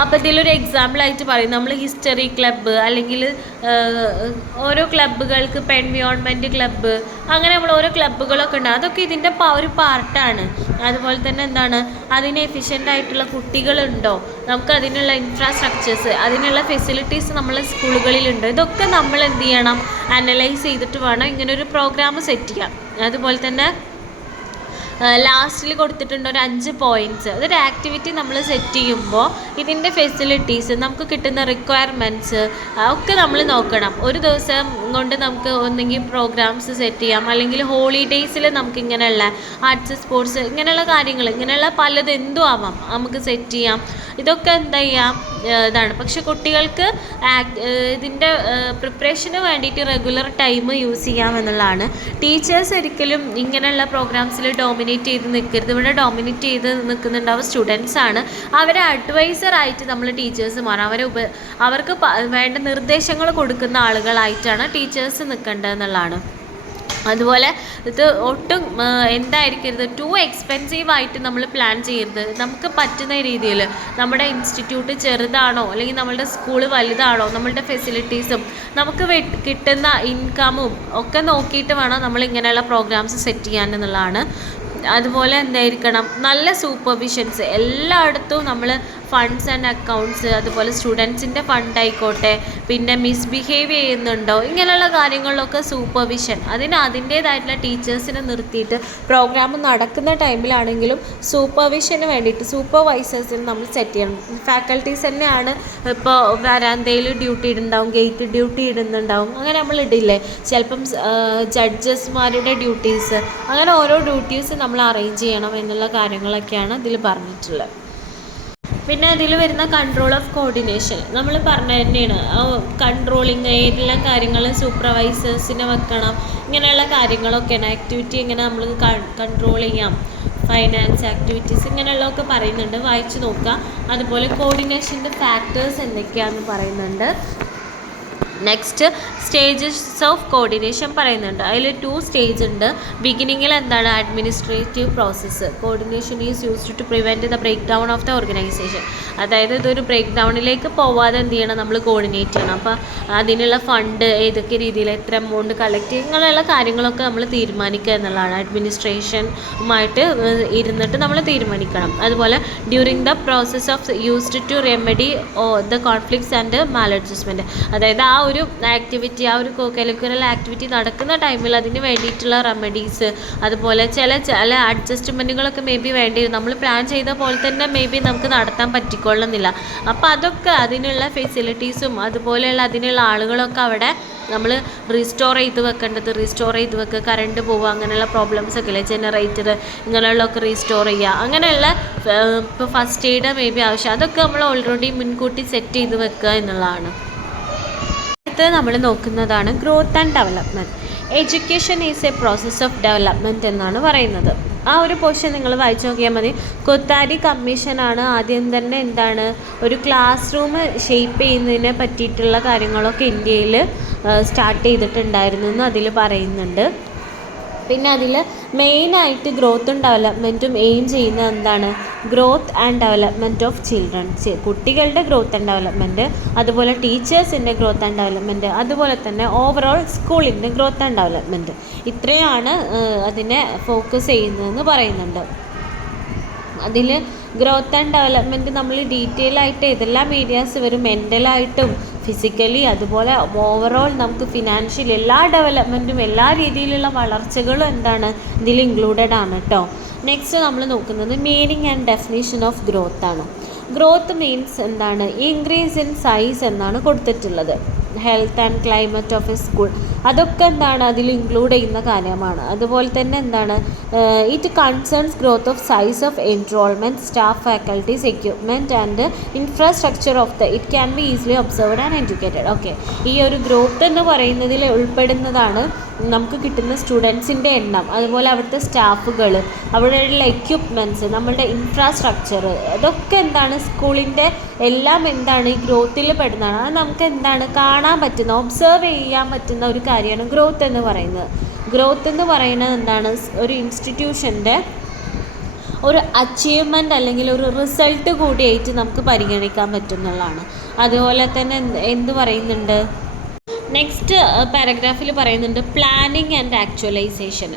അപ്പോൾ ഇതിലൊരു എക്സാമ്പിളായിട്ട് പറയും, നമ്മൾ ഹിസ്റ്ററി ക്ലബ്ബ് അല്ലെങ്കിൽ ഓരോ ക്ലബ്ബുകൾക്ക് എൻവയോൺമെൻറ്റ് ക്ലബ്ബ്, അങ്ങനെ നമ്മൾ ഓരോ ക്ലബ്ബുകളൊക്കെ ഉണ്ട്. അതൊക്കെ ഇതിൻ്റെ ഒരു പാർട്ടാണ്. അതുപോലെ തന്നെ എന്താണ്, അതിന് എഫിഷ്യൻ്റ് ആയിട്ടുള്ള കുട്ടികളുണ്ടോ, നമുക്ക് അതിനുള്ള ഇൻഫ്രാസ്ട്രക്ചേഴ്സ്, അതിനുള്ള ഫെസിലിറ്റീസ് നമ്മളെ സ്കൂളുകളിലുണ്ടോ, ഇതൊക്കെ നമ്മൾ എന്ത് ചെയ്യണം, അനലൈസ് ചെയ്തിട്ട് വേണം ഇങ്ങനൊരു പ്രോഗ്രാം സെറ്റ് ചെയ്യാം. അതുപോലെ തന്നെ ലാസ്റ്റിൽ കൊടുത്തിട്ടുണ്ട് ഒരു 5 പോയിൻറ്റ്സ്. അതൊരു ആക്ടിവിറ്റി നമ്മൾ സെറ്റ് ചെയ്യുമ്പോൾ ഇതിൻ്റെ ഫെസിലിറ്റീസ്, നമുക്ക് കിട്ടുന്ന റിക്വയർമെൻറ്റ്സ് ഒക്കെ നമ്മൾ നോക്കണം. ഒരു ദിവസം കൊണ്ട് നമുക്ക് ഒന്നെങ്കിൽ പ്രോഗ്രാംസ് സെറ്റ് ചെയ്യാം, അല്ലെങ്കിൽ ഹോളിഡേയ്സിൽ നമുക്ക് ഇങ്ങനെയുള്ള ആർട്സ് സ്പോർട്സ് ഇങ്ങനെയുള്ള കാര്യങ്ങൾ, ഇങ്ങനെയുള്ള പലത് എന്തും ആവാം നമുക്ക് സെറ്റ് ചെയ്യാം. ഇതൊക്കെ എന്താ ചെയ്യാം ഇതാണ്. പക്ഷെ കുട്ടികൾക്ക് ഇതിൻ്റെ പ്രിപ്പറേഷന് വേണ്ടിയിട്ട് റെഗുലർ ടൈം യൂസ് ചെയ്യാമെന്നുള്ളതാണ്. ടീച്ചേഴ്സ് ഒരിക്കലും ഇങ്ങനെയുള്ള പ്രോഗ്രാംസിൽ ഡോമിനേറ്റ് ചെയ്ത് നിൽക്കരുത്. ഇവിടെ ഡോമിനേറ്റ് ചെയ്ത് നിൽക്കുന്നുണ്ടാവും സ്റ്റുഡൻസാണ്. അവരെ അഡ്വൈസറായിട്ട് നമ്മൾ ടീച്ചേഴ്സ് മാറാം. അവർക്ക് വേണ്ട നിർദ്ദേശങ്ങൾ കൊടുക്കുന്ന ആളുകളായിട്ടാണ് ടീച്ചേഴ്സ് നിൽക്കേണ്ടതെന്നുള്ളതാണ്. അതുപോലെ ഇത് ഒട്ടും എന്തായിരിക്കരുത്, ടു എക്സ്പെൻസീവായിട്ട് നമ്മൾ പ്ലാൻ ചെയ്യരുത്. നമുക്ക് പറ്റുന്ന രീതിയിൽ നമ്മുടെ ഇൻസ്റ്റിറ്റ്യൂട്ട് ചെറുതാണോ അല്ലെങ്കിൽ നമ്മളുടെ സ്കൂൾ വലുതാണോ, നമ്മളുടെ ഫെസിലിറ്റീസും നമുക്ക് കിട്ടുന്ന ഇൻകമും ഒക്കെ നോക്കിയിട്ട് വേണം നമ്മൾ ഇങ്ങനെയുള്ള പ്രോഗ്രാംസ് സെറ്റ് ചെയ്യാൻ എന്നുള്ളതാണ്. അതുപോലെ എന്തായിരിക്കണം, നല്ല സൂപ്പർവിഷൻസ് എല്ലായിടത്തും നമ്മൾ ഫണ്ട്സ് ആൻഡ് അക്കൗണ്ട്സ്, അതുപോലെ സ്റ്റുഡൻസിൻ്റെ ഫണ്ട് ആയിക്കോട്ടെ, പിന്നെ മിസ്ബിഹേവ് ചെയ്യുന്നുണ്ടോ, ഇങ്ങനെയുള്ള കാര്യങ്ങളിലൊക്കെ സൂപ്പർവിഷൻ, അതിൻ്റേതായിട്ടുള്ള ടീച്ചേഴ്സിനെ നിർത്തിയിട്ട് പ്രോഗ്രാം നടക്കുന്ന ടൈമിലാണെങ്കിലും സൂപ്പർവിഷന് വേണ്ടിയിട്ട് സൂപ്പർവൈസേഴ്സിന് നമ്മൾ സെറ്റ് ചെയ്യണം. ഫാക്കൽറ്റീസ് തന്നെയാണ് ഇപ്പോൾ വരാന്തയിൽ ഡ്യൂട്ടി ഇടുന്നുണ്ടാവും, ഗേറ്റ് ഡ്യൂട്ടി ഇടുന്നുണ്ടാവും, അങ്ങനെ നമ്മൾ ഇടില്ലേ. ചിലപ്പം ജഡ്ജസ്മാരുടെ ഡ്യൂട്ടീസ്, അങ്ങനെ ഓരോ ഡ്യൂട്ടീസ് നമ്മൾ അറേഞ്ച് ചെയ്യണം എന്നുള്ള കാര്യങ്ങളൊക്കെയാണ് ഇതിൽ പറഞ്ഞിട്ടുള്ളത്. പിന്നെ അതിൽ വരുന്ന കൺട്രോൾ ഓഫ് കോർഡിനേഷൻ നമ്മൾ പറഞ്ഞ തന്നെയാണ്. കൺട്രോളിങ് ഏതെല്ലാം കാര്യങ്ങളും സൂപ്പർവൈസേഴ്സിനെ വെക്കണം, ഇങ്ങനെയുള്ള കാര്യങ്ങളൊക്കെയാണ്. ആക്ടിവിറ്റി എങ്ങനെ നമ്മൾ കൺട്രോൾ ചെയ്യാം, ഫൈനാൻസ് ആക്ടിവിറ്റീസ് ഇങ്ങനെയുള്ളതൊക്കെ പറയുന്നുണ്ട്, വായിച്ച് നോക്കുക. അതുപോലെ കോർഡിനേഷൻ്റെ ഫാക്ടേഴ്സ് എന്തൊക്കെയാണെന്ന് പറയുന്നുണ്ട്. നെക്സ്റ്റ് സ്റ്റേജസ് ഓഫ് കോർഡിനേഷൻ പറയുന്നുണ്ട്. അതിൽ 2 സ്റ്റേജ് ഉണ്ട്. ബിഗിനിങ്ങിൽ എന്താണ്, administrative process. Coordination is used to prevent the break down of the organisation. അതായത് ഇതൊരു ബ്രേക്ക് ഡൗണിലേക്ക് പോവാതെ എന്ത് ചെയ്യണം, നമ്മൾ കോർഡിനേറ്റ് ചെയ്യണം. അപ്പോൾ അതിനുള്ള ഫണ്ട് ഏതൊക്കെ രീതിയിൽ എത്ര എമൗണ്ട് കളക്ട് ചെയ്യുക, ഇങ്ങനെയുള്ള കാര്യങ്ങളൊക്കെ നമ്മൾ തീരുമാനിക്കുക എന്നുള്ളതാണ്. അഡ്മിനിസ്ട്രേഷനുമായിട്ട് ഇരുന്നിട്ട് നമ്മൾ തീരുമാനിക്കണം. അതുപോലെ during the process of used to remedy the conflicts and maladjustment. അതായത് ആ ഒരു ആക്ടിവിറ്റി, ആ ഒരു കരിക്കുലർ ആക്ടിവിറ്റി നടക്കുന്ന ടൈമിൽ അതിന് വേണ്ടിയിട്ടുള്ള റെമഡീസ്, അതുപോലെ ചില അഡ്ജസ്റ്റ്മെൻറ്റുകളൊക്കെ മേ ബി വേണ്ടി വരും. നമ്മൾ പ്ലാൻ ചെയ്ത പോലെ തന്നെ മേ ബി നമുക്ക് നടത്താൻ പറ്റിക്കൊള്ളുന്നില്ല. അപ്പോൾ അതൊക്കെ അതിനുള്ള ഫെസിലിറ്റീസും അതുപോലെയുള്ള അതിനുള്ള ആളുകളൊക്കെ അവിടെ നമ്മൾ റീസ്റ്റോർ ചെയ്ത് വെക്കുക. കറണ്ട് പോവുക, അങ്ങനെയുള്ള പ്രോബ്ലംസ് ഒക്കെ ഇല്ലേ, ജനറേറ്റർ ഇങ്ങനെയുള്ളതൊക്കെ റീസ്റ്റോർ ചെയ്യുക, അങ്ങനെയുള്ള ഇപ്പോൾ ഫസ്റ്റ് എയ്ഡ് മേ ബി ആവശ്യം, അതൊക്കെ നമ്മൾ ഓൾറെഡി മുൻകൂട്ടി സെറ്റ് ചെയ്ത് വെക്കുക എന്നുള്ളതാണ്. നമ്മൾ നോക്കുന്നതാണ് growth and development. Education is A process of development എന്നാണ് പറയുന്നത്. ആ ഒരു പോർഷൻ നിങ്ങൾ വായിച്ചു നോക്കിയാൽ മതി. കൊത്താരി കമ്മീഷനാണ് ആദ്യം തന്നെ എന്താണ് ഒരു ക്ലാസ് റൂം ഷേപ്പ് ചെയ്യുന്നതിനെ പറ്റിയിട്ടുള്ള കാര്യങ്ങളൊക്കെ ഇന്ത്യയിൽ സ്റ്റാർട്ട് ചെയ്തിട്ടുണ്ടായിരുന്നു എന്ന് അതിൽ പറയുന്നുണ്ട്. പിന്നെ അതിൽ മെയിനായിട്ട് ഗ്രോത്തും ഡെവലപ്മെൻറ്റും എയിം ചെയ്യുന്നത് എന്താണ്, growth and development of children, കുട്ടികളുടെ ഗ്രോത്ത് ആൻഡ് ഡെവലപ്മെൻറ്റ്, അതുപോലെ ടീച്ചേഴ്സിൻ്റെ ഗ്രോത്ത് ആൻഡ് ഡെവലപ്മെൻറ്റ്, അതുപോലെ തന്നെ ഓവറോൾ സ്കൂളിൻ്റെ ഗ്രോത്ത് ആൻഡ് ഡെവലപ്മെൻറ്റ്. ഇത്രയാണ് അതിനെ ഫോക്കസ് ചെയ്യുന്നതെന്ന് പറയുന്നുണ്ട്. അതിൽ ഗ്രോത്ത് ആൻഡ് ഡെവലപ്മെൻറ്റ് നമ്മൾ ഡീറ്റെയിൽ ആയിട്ട് ഏതെല്ലാം ഏരിയാസ് വരും, മെൻ്റലായിട്ടും ഫിസിക്കലി, അതുപോലെ ഓവറോൾ നമുക്ക് ഫിനാൻഷ്യലി എല്ലാ ഡെവലപ്മെൻറ്റും എല്ലാ രീതിയിലുള്ള വളർച്ചകളും എന്താണ് ഇതിൽ ഇൻക്ലൂഡഡ് ആണ് കേട്ടോ. നെക്സ്റ്റ് നമ്മൾ നോക്കുന്നത് meaning and definition of growth ആണ്. ഗ്രോത്ത് മീൻസ് എന്താണ്, ഇൻക്രീസ് ഇൻ സൈസ് എന്നാണ് കൊടുത്തിട്ടുള്ളത്. Health and climate of A school, അതൊക്കെ എന്താണ് അതിൽ ഇൻക്ലൂഡ് ചെയ്യുന്ന കാര്യമാണ്. അതുപോലെ തന്നെ എന്താണ് it concerns growth of size of enrolment, staff, faculties, equipment and infrastructure of the it can be easily observed and educated. Okay, ഈ ഒരു ഗ്രോത്ത് എന്ന് പറയുന്നതിൽ ഉൾപ്പെടുന്നതാണ് നമുക്ക് കിട്ടുന്ന സ്റ്റുഡൻസിൻ്റെ എണ്ണം, അതുപോലെ അവിടുത്തെ സ്റ്റാഫുകൾ, അവിടെയുള്ള എക്യുപ്മെൻറ്റ്സ്, നമ്മളുടെ ഇൻഫ്രാസ്ട്രക്ചർ, അതൊക്കെ എന്താണ് സ്കൂളിൻ്റെ എല്ലാം എന്താണ് ഈ ഗ്രോത്തിൽ പെടുന്നതാണ്. അത് നമുക്ക് എന്താണ് കാണാൻ പറ്റുന്ന, ഒബ്സർവ് ചെയ്യാൻ പറ്റുന്ന ഒരു കാര്യമാണ് ഗ്രോത്ത് എന്ന് പറയുന്നത്. ഗ്രോത്ത് എന്ന് പറയുന്നത് എന്താണ് ഒരു ഇൻസ്റ്റിറ്റ്യൂഷൻ്റെ ഒരു അച്ചീവ്മെൻ്റ് അല്ലെങ്കിൽ ഒരു റിസൾട്ട് കൂടിയായിട്ട് നമുക്ക് പരിഗണിക്കാൻ പറ്റുന്നതാണ്. അതുപോലെ തന്നെ എന്ത് പറയുന്നുണ്ട്, നെക്സ്റ്റ് പാരഗ്രാഫിൽ പറയുന്നുണ്ട് planning and actualisation.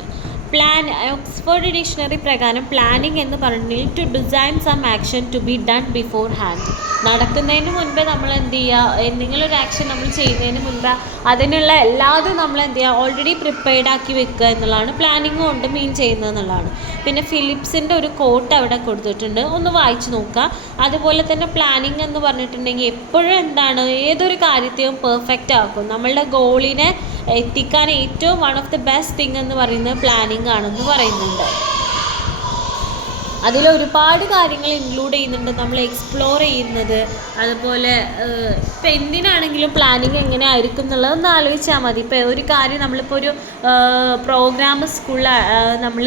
Oxford dictionary പ്രകാരം പ്ലാനിങ് എന്ന് പറഞ്ഞിട്ടുണ്ടെങ്കിൽ to design some action to be done beforehand. നടക്കുന്നതിന് മുൻപേ നമ്മൾ എന്ത് ചെയ്യുക, എന്തെങ്കിലും ഒരു ആക്ഷൻ നമ്മൾ ചെയ്യുന്നതിന് മുൻപ് അതിനുള്ള എല്ലാതും നമ്മൾ എന്ത് ചെയ്യുക, ഓൾറെഡി പ്രിപ്പയർഡ് ആക്കി വെക്കുക എന്നുള്ളതാണ് പ്ലാനിങ് കൊണ്ട് മീൻ ചെയ്യുന്നത് എന്നുള്ളതാണ്. പിന്നെ ഫിലിപ്സിൻ്റെ ഒരു കോട്ട് അവിടെ കൊടുത്തിട്ടുണ്ട്, ഒന്ന് വായിച്ച് നോക്കുക. അതുപോലെ തന്നെ പ്ലാനിങ് എന്ന് പറഞ്ഞിട്ടുണ്ടെങ്കിൽ എപ്പോഴും എന്താണ് ഏതൊരു കാര്യത്തെയും പെർഫെക്റ്റ് ആക്കും. നമ്മളുടെ ഗോളിനെ എത്തിക്കാൻ ഏറ്റവും one of the best thing എന്ന് പറയുന്നത് പ്ലാനിങ് ആണെന്ന് പറയുന്നുണ്ട്. അതിലൊരുപാട് കാര്യങ്ങൾ ഇൻക്ലൂഡ് ചെയ്യുന്നുണ്ട്, നമ്മൾ എക്സ്പ്ലോർ ചെയ്യുന്നത്. അതുപോലെ ഇപ്പം എന്തിനാണെങ്കിലും പ്ലാനിങ് എങ്ങനെ ആയിരിക്കും എന്നുള്ളത് ഒന്ന് ആലോചിച്ചാൽ മതി. ഇപ്പോൾ ഒരു കാര്യം നമ്മളിപ്പോൾ ഒരു പ്രോഗ്രാം സ്കൂളിൽ നമ്മൾ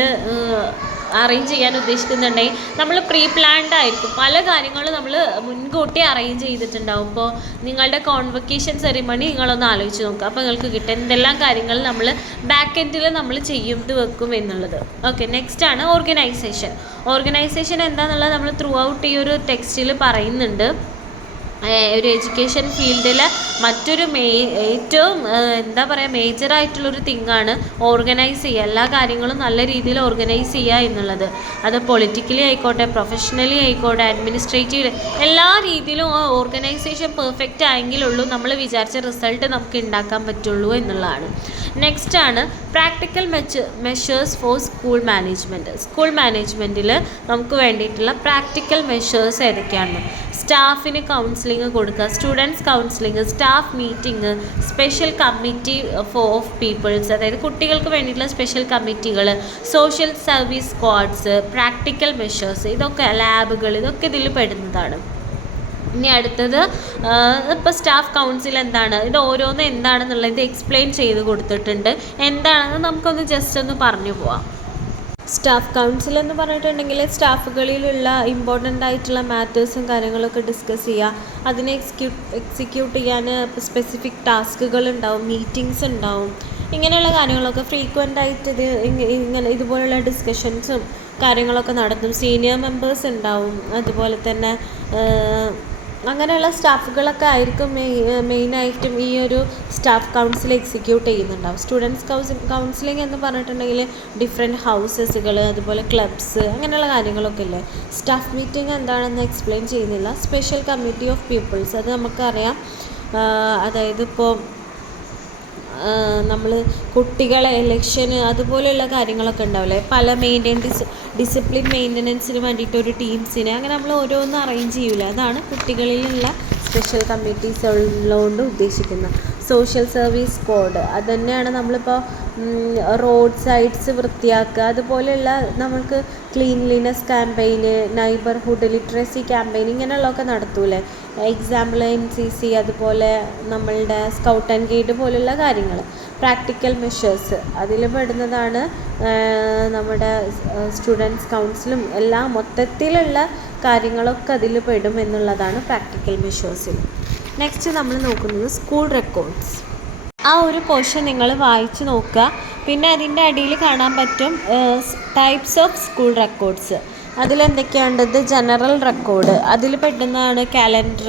അറേഞ്ച് ചെയ്യാൻ ഉദ്ദേശിക്കുന്നുണ്ടെങ്കിൽ നമ്മൾ പ്രീ പ്ലാൻഡ് ആയിരിക്കും. പല കാര്യങ്ങളും നമ്മൾ മുൻകൂട്ടി അറേഞ്ച് ചെയ്തിട്ടുണ്ടാവും. ഇപ്പോൾ നിങ്ങളുടെ കോൺവൊക്കേഷൻ സെറിമണി നിങ്ങളൊന്ന് ആലോചിച്ച് നോക്കുക, അപ്പോൾ നിങ്ങൾക്ക് കിട്ടും എന്തെല്ലാം കാര്യങ്ങൾ നമ്മൾ ബാക്ക് എൻഡിൽ നമ്മൾ ചെയ്ത് വെക്കും എന്നുള്ളത്. ഓക്കെ, നെക്സ്റ്റ് ആണ് ഓർഗനൈസേഷൻ. ഓർഗനൈസേഷൻ എന്താണെന്നുള്ളത് നമ്മൾ ത്രൂ ഔട്ട് ഈ ഒരു ടെക്സ്റ്റിൽ പറയുന്നുണ്ട്. ഒരു എഡ്യൂക്കേഷൻ ഫീൽഡിൽ മറ്റൊരു ഏറ്റവും എന്താ പറയുക മേജറായിട്ടുള്ളൊരു തിങ്ങാണ് ഓർഗനൈസ് ചെയ്യുക. എല്ലാ കാര്യങ്ങളും നല്ല രീതിയിൽ ഓർഗനൈസ് ചെയ്യുക എന്നുള്ളത്. അത് പൊളിറ്റിക്കലി ആയിക്കോട്ടെ, പ്രൊഫഷണലി ആയിക്കോട്ടെ, അഡ്മിനിസ്ട്രേറ്റീവ്, എല്ലാ രീതിയിലും ഓർഗനൈസേഷൻ പെർഫെക്റ്റ് ആയെങ്കിലുള്ളൂ നമ്മൾ വിചാരിച്ച റിസൾട്ട് നമുക്ക് ഉണ്ടാക്കാൻ പറ്റുള്ളൂ എന്നുള്ളതാണ്. നെക്സ്റ്റ് ആണ് practical measures for school management. School മാനേജ്മെൻറ്റിൽ നമുക്ക് വേണ്ടിയിട്ടുള്ള പ്രാക്ടിക്കൽ മെഷേഴ്സ് ഏതൊക്കെയാണ്? സ്റ്റാഫിന് കൗൺസിലിംഗ് കൊടുക്കുക, students counselling, staff meeting, special committee of peoples, അതായത് കുട്ടികൾക്ക് വേണ്ടിയിട്ടുള്ള സ്പെഷ്യൽ കമ്മിറ്റികൾ, social service squads, practical measures, ഇതൊക്കെ ലാബുകൾ, ഇതൊക്കെ ഇതിൽ പെടുന്നതാണ്. ഇനി അടുത്തത് ഇപ്പോൾ സ്റ്റാഫ് കൗൺസിൽ എന്താണ്, ഇത് ഓരോന്നും എന്താണെന്നുള്ളത് എക്സ്പ്ലെയിൻ ചെയ്ത് കൊടുത്തിട്ടുണ്ട്. എന്താണെന്ന് നമുക്കൊന്ന് ജസ്റ്റ് ഒന്ന് പറഞ്ഞു പോവാം. സ്റ്റാഫ് കൗൺസിൽ എന്ന് പറഞ്ഞിട്ടുണ്ടെങ്കിൽ സ്റ്റാഫുകളിലുള്ള ഇമ്പോർട്ടൻ്റ് ആയിട്ടുള്ള മാറ്റേഴ്സും കാര്യങ്ങളൊക്കെ ഡിസ്കസ് ചെയ്യുക, അതിനെ എക്സിക്യൂട്ട് ചെയ്യാൻ സ്പെസിഫിക് ടാസ്കുകൾ ഉണ്ടാവും, മീറ്റിങ്സ് ഉണ്ടാവും, ഇങ്ങനെയുള്ള കാര്യങ്ങളൊക്കെ ഫ്രീക്വൻ്റ് ആയിട്ട് ഇങ്ങനെ ഇതുപോലുള്ള ഡിസ്കഷൻസും കാര്യങ്ങളൊക്കെ നടത്തും. സീനിയർ മെമ്പേഴ്സ് ഉണ്ടാവും, അതുപോലെ തന്നെ അങ്ങനെയുള്ള സ്റ്റാഫുകളൊക്കെ ആയിരിക്കും മെയിനായിട്ടും ഈ ഒരു സ്റ്റാഫ് കൗൺസിൽ എക്സിക്യൂട്ട് ചെയ്യുന്നുണ്ടാവും. സ്റ്റുഡൻസ് കൗൺസിലിംഗ് എന്ന് പറഞ്ഞിട്ടുണ്ടെങ്കിൽ ഡിഫറെൻറ്റ് ഹൗസസുകൾ, അതുപോലെ ക്ലബ്സ്, അങ്ങനെയുള്ള കാര്യങ്ങളൊക്കെ ഇല്ലേ. സ്റ്റാഫ് മീറ്റിംഗ് എന്താണെന്ന് എക്സ്പ്ലെയിൻ ചെയ്യുന്നില്ല. സ്പെഷ്യൽ കമ്മിറ്റി ഓഫ് പീപ്പിൾസ്, അത് നമുക്കറിയാം. അതായത് ഇപ്പോൾ നമ്മൾ കുട്ടികളെ ഇലക്ഷന് അതുപോലെയുള്ള കാര്യങ്ങളൊക്കെ ഉണ്ടാവില്ലേ, പല ഡിസിപ്ലിൻ മെയിൻ്റനൻസിന് വേണ്ടിയിട്ട് ഒരു ടീംസിനെ അങ്ങനെ നമ്മൾ ഓരോന്നും അറേഞ്ച് ചെയ്യില്ല. അതാണ് കുട്ടികളിലുള്ള സ്പെഷ്യൽ കമ്മിറ്റീസ് ഉള്ളതുകൊണ്ട് ഉദ്ദേശിക്കുന്നത്. സോഷ്യൽ സർവീസ് സ്ക്വാഡ്, അത് തന്നെയാണ് നമ്മളിപ്പോൾ റോഡ് സൈഡ്സ് വൃത്തിയാക്കുക, അതുപോലെയുള്ള നമ്മൾക്ക് ക്ലീൻലിനെസ് ക്യാമ്പയിന്, നൈബർഹുഡ് ലിറ്ററസി ക്യാമ്പയിൻ, ഇങ്ങനെയുള്ളതൊക്കെ നടത്തൂലേ. എക്സാമ്പിൾ NCC, അതുപോലെ നമ്മളുടെ സ്കൗട്ട് ആൻഡ് ഗൈഡ് പോലുള്ള കാര്യങ്ങൾ. പ്രാക്ടിക്കൽ മെഷേഴ്സ് അതിൽ പെടുന്നതാണ് നമ്മുടെ സ്റ്റുഡൻസ് കൗൺസിലും എല്ലാം മൊത്തത്തിലുള്ള കാര്യങ്ങളൊക്കെ അതിൽ പെടും എന്നുള്ളതാണ് പ്രാക്ടിക്കൽ മെഷേഴ്സിൽ. നെക്സ്റ്റ് നമ്മൾ നോക്കുന്നത് സ്കൂൾ റെക്കോർഡ്സ്. ആ ഒരു പോർഷൻ നിങ്ങൾ വായിച്ച് നോക്കുക. പിന്നെ അതിൻ്റെ അടിയിൽ കാണാൻ പറ്റും ടൈപ്സ് ഓഫ് സ്കൂൾ റെക്കോർഡ്സ്. അതിലെന്തൊക്കെയാണ്ടത്? ജനറൽ റെക്കോർഡ്, അതിൽ പെടുന്നതാണ് കാലണ്ടർ,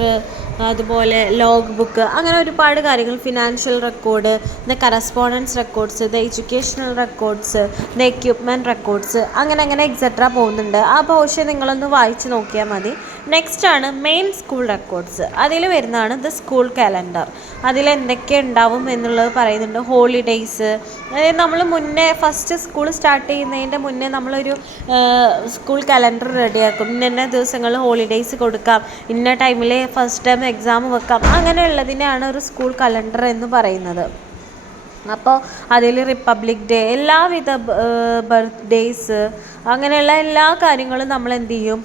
അതുപോലെ ലോഗ് ബുക്ക്, അങ്ങനെ ഒരുപാട് കാര്യങ്ങൾ. Financial record, the correspondence records, the educational records, the equipment records, അങ്ങനെ എക്സെട്ര പോകുന്നുണ്ട്. ആ പോർഷൻ നിങ്ങളൊന്ന് വായിച്ച് നോക്കിയാൽ മതി. നെക്സ്റ്റ് ആണ് മെയിൻ സ്കൂൾ റെക്കോർഡ്സ്. അതിൽ വരുന്നതാണ് ദ സ്കൂൾ കാലണ്ടർ. അതിലെന്തൊക്കെ ഉണ്ടാവും എന്നുള്ളത് പറയുന്നുണ്ട്. ഹോളിഡേയ്സ്, അതായത് നമ്മൾ മുന്നേ ഫസ്റ്റ് സ്കൂൾ സ്റ്റാർട്ട് ചെയ്യുന്നതിൻ്റെ മുന്നേ നമ്മളൊരു സ്കൂൾ കാലണ്ടർ റെഡിയാക്കും. ഇന്ന ദിവസങ്ങളിൽ ഹോളിഡേയ്സ് കൊടുക്കാം, ഇന്ന ടൈമിൽ ഫസ്റ്റ് ടൈം എക്സാം വെക്കാം, അങ്ങനെയുള്ളതിനെയാണ് ഒരു സ്കൂൾ കലണ്ടർ എന്ന് പറയുന്നത്. അപ്പോൾ അതിൽ റിപ്പബ്ലിക് ഡേ, എല്ലാവിധ ബർത്ത്ഡേയ്സ്, അങ്ങനെയുള്ള എല്ലാ കാര്യങ്ങളും നമ്മൾ എന്ത് ചെയ്യും,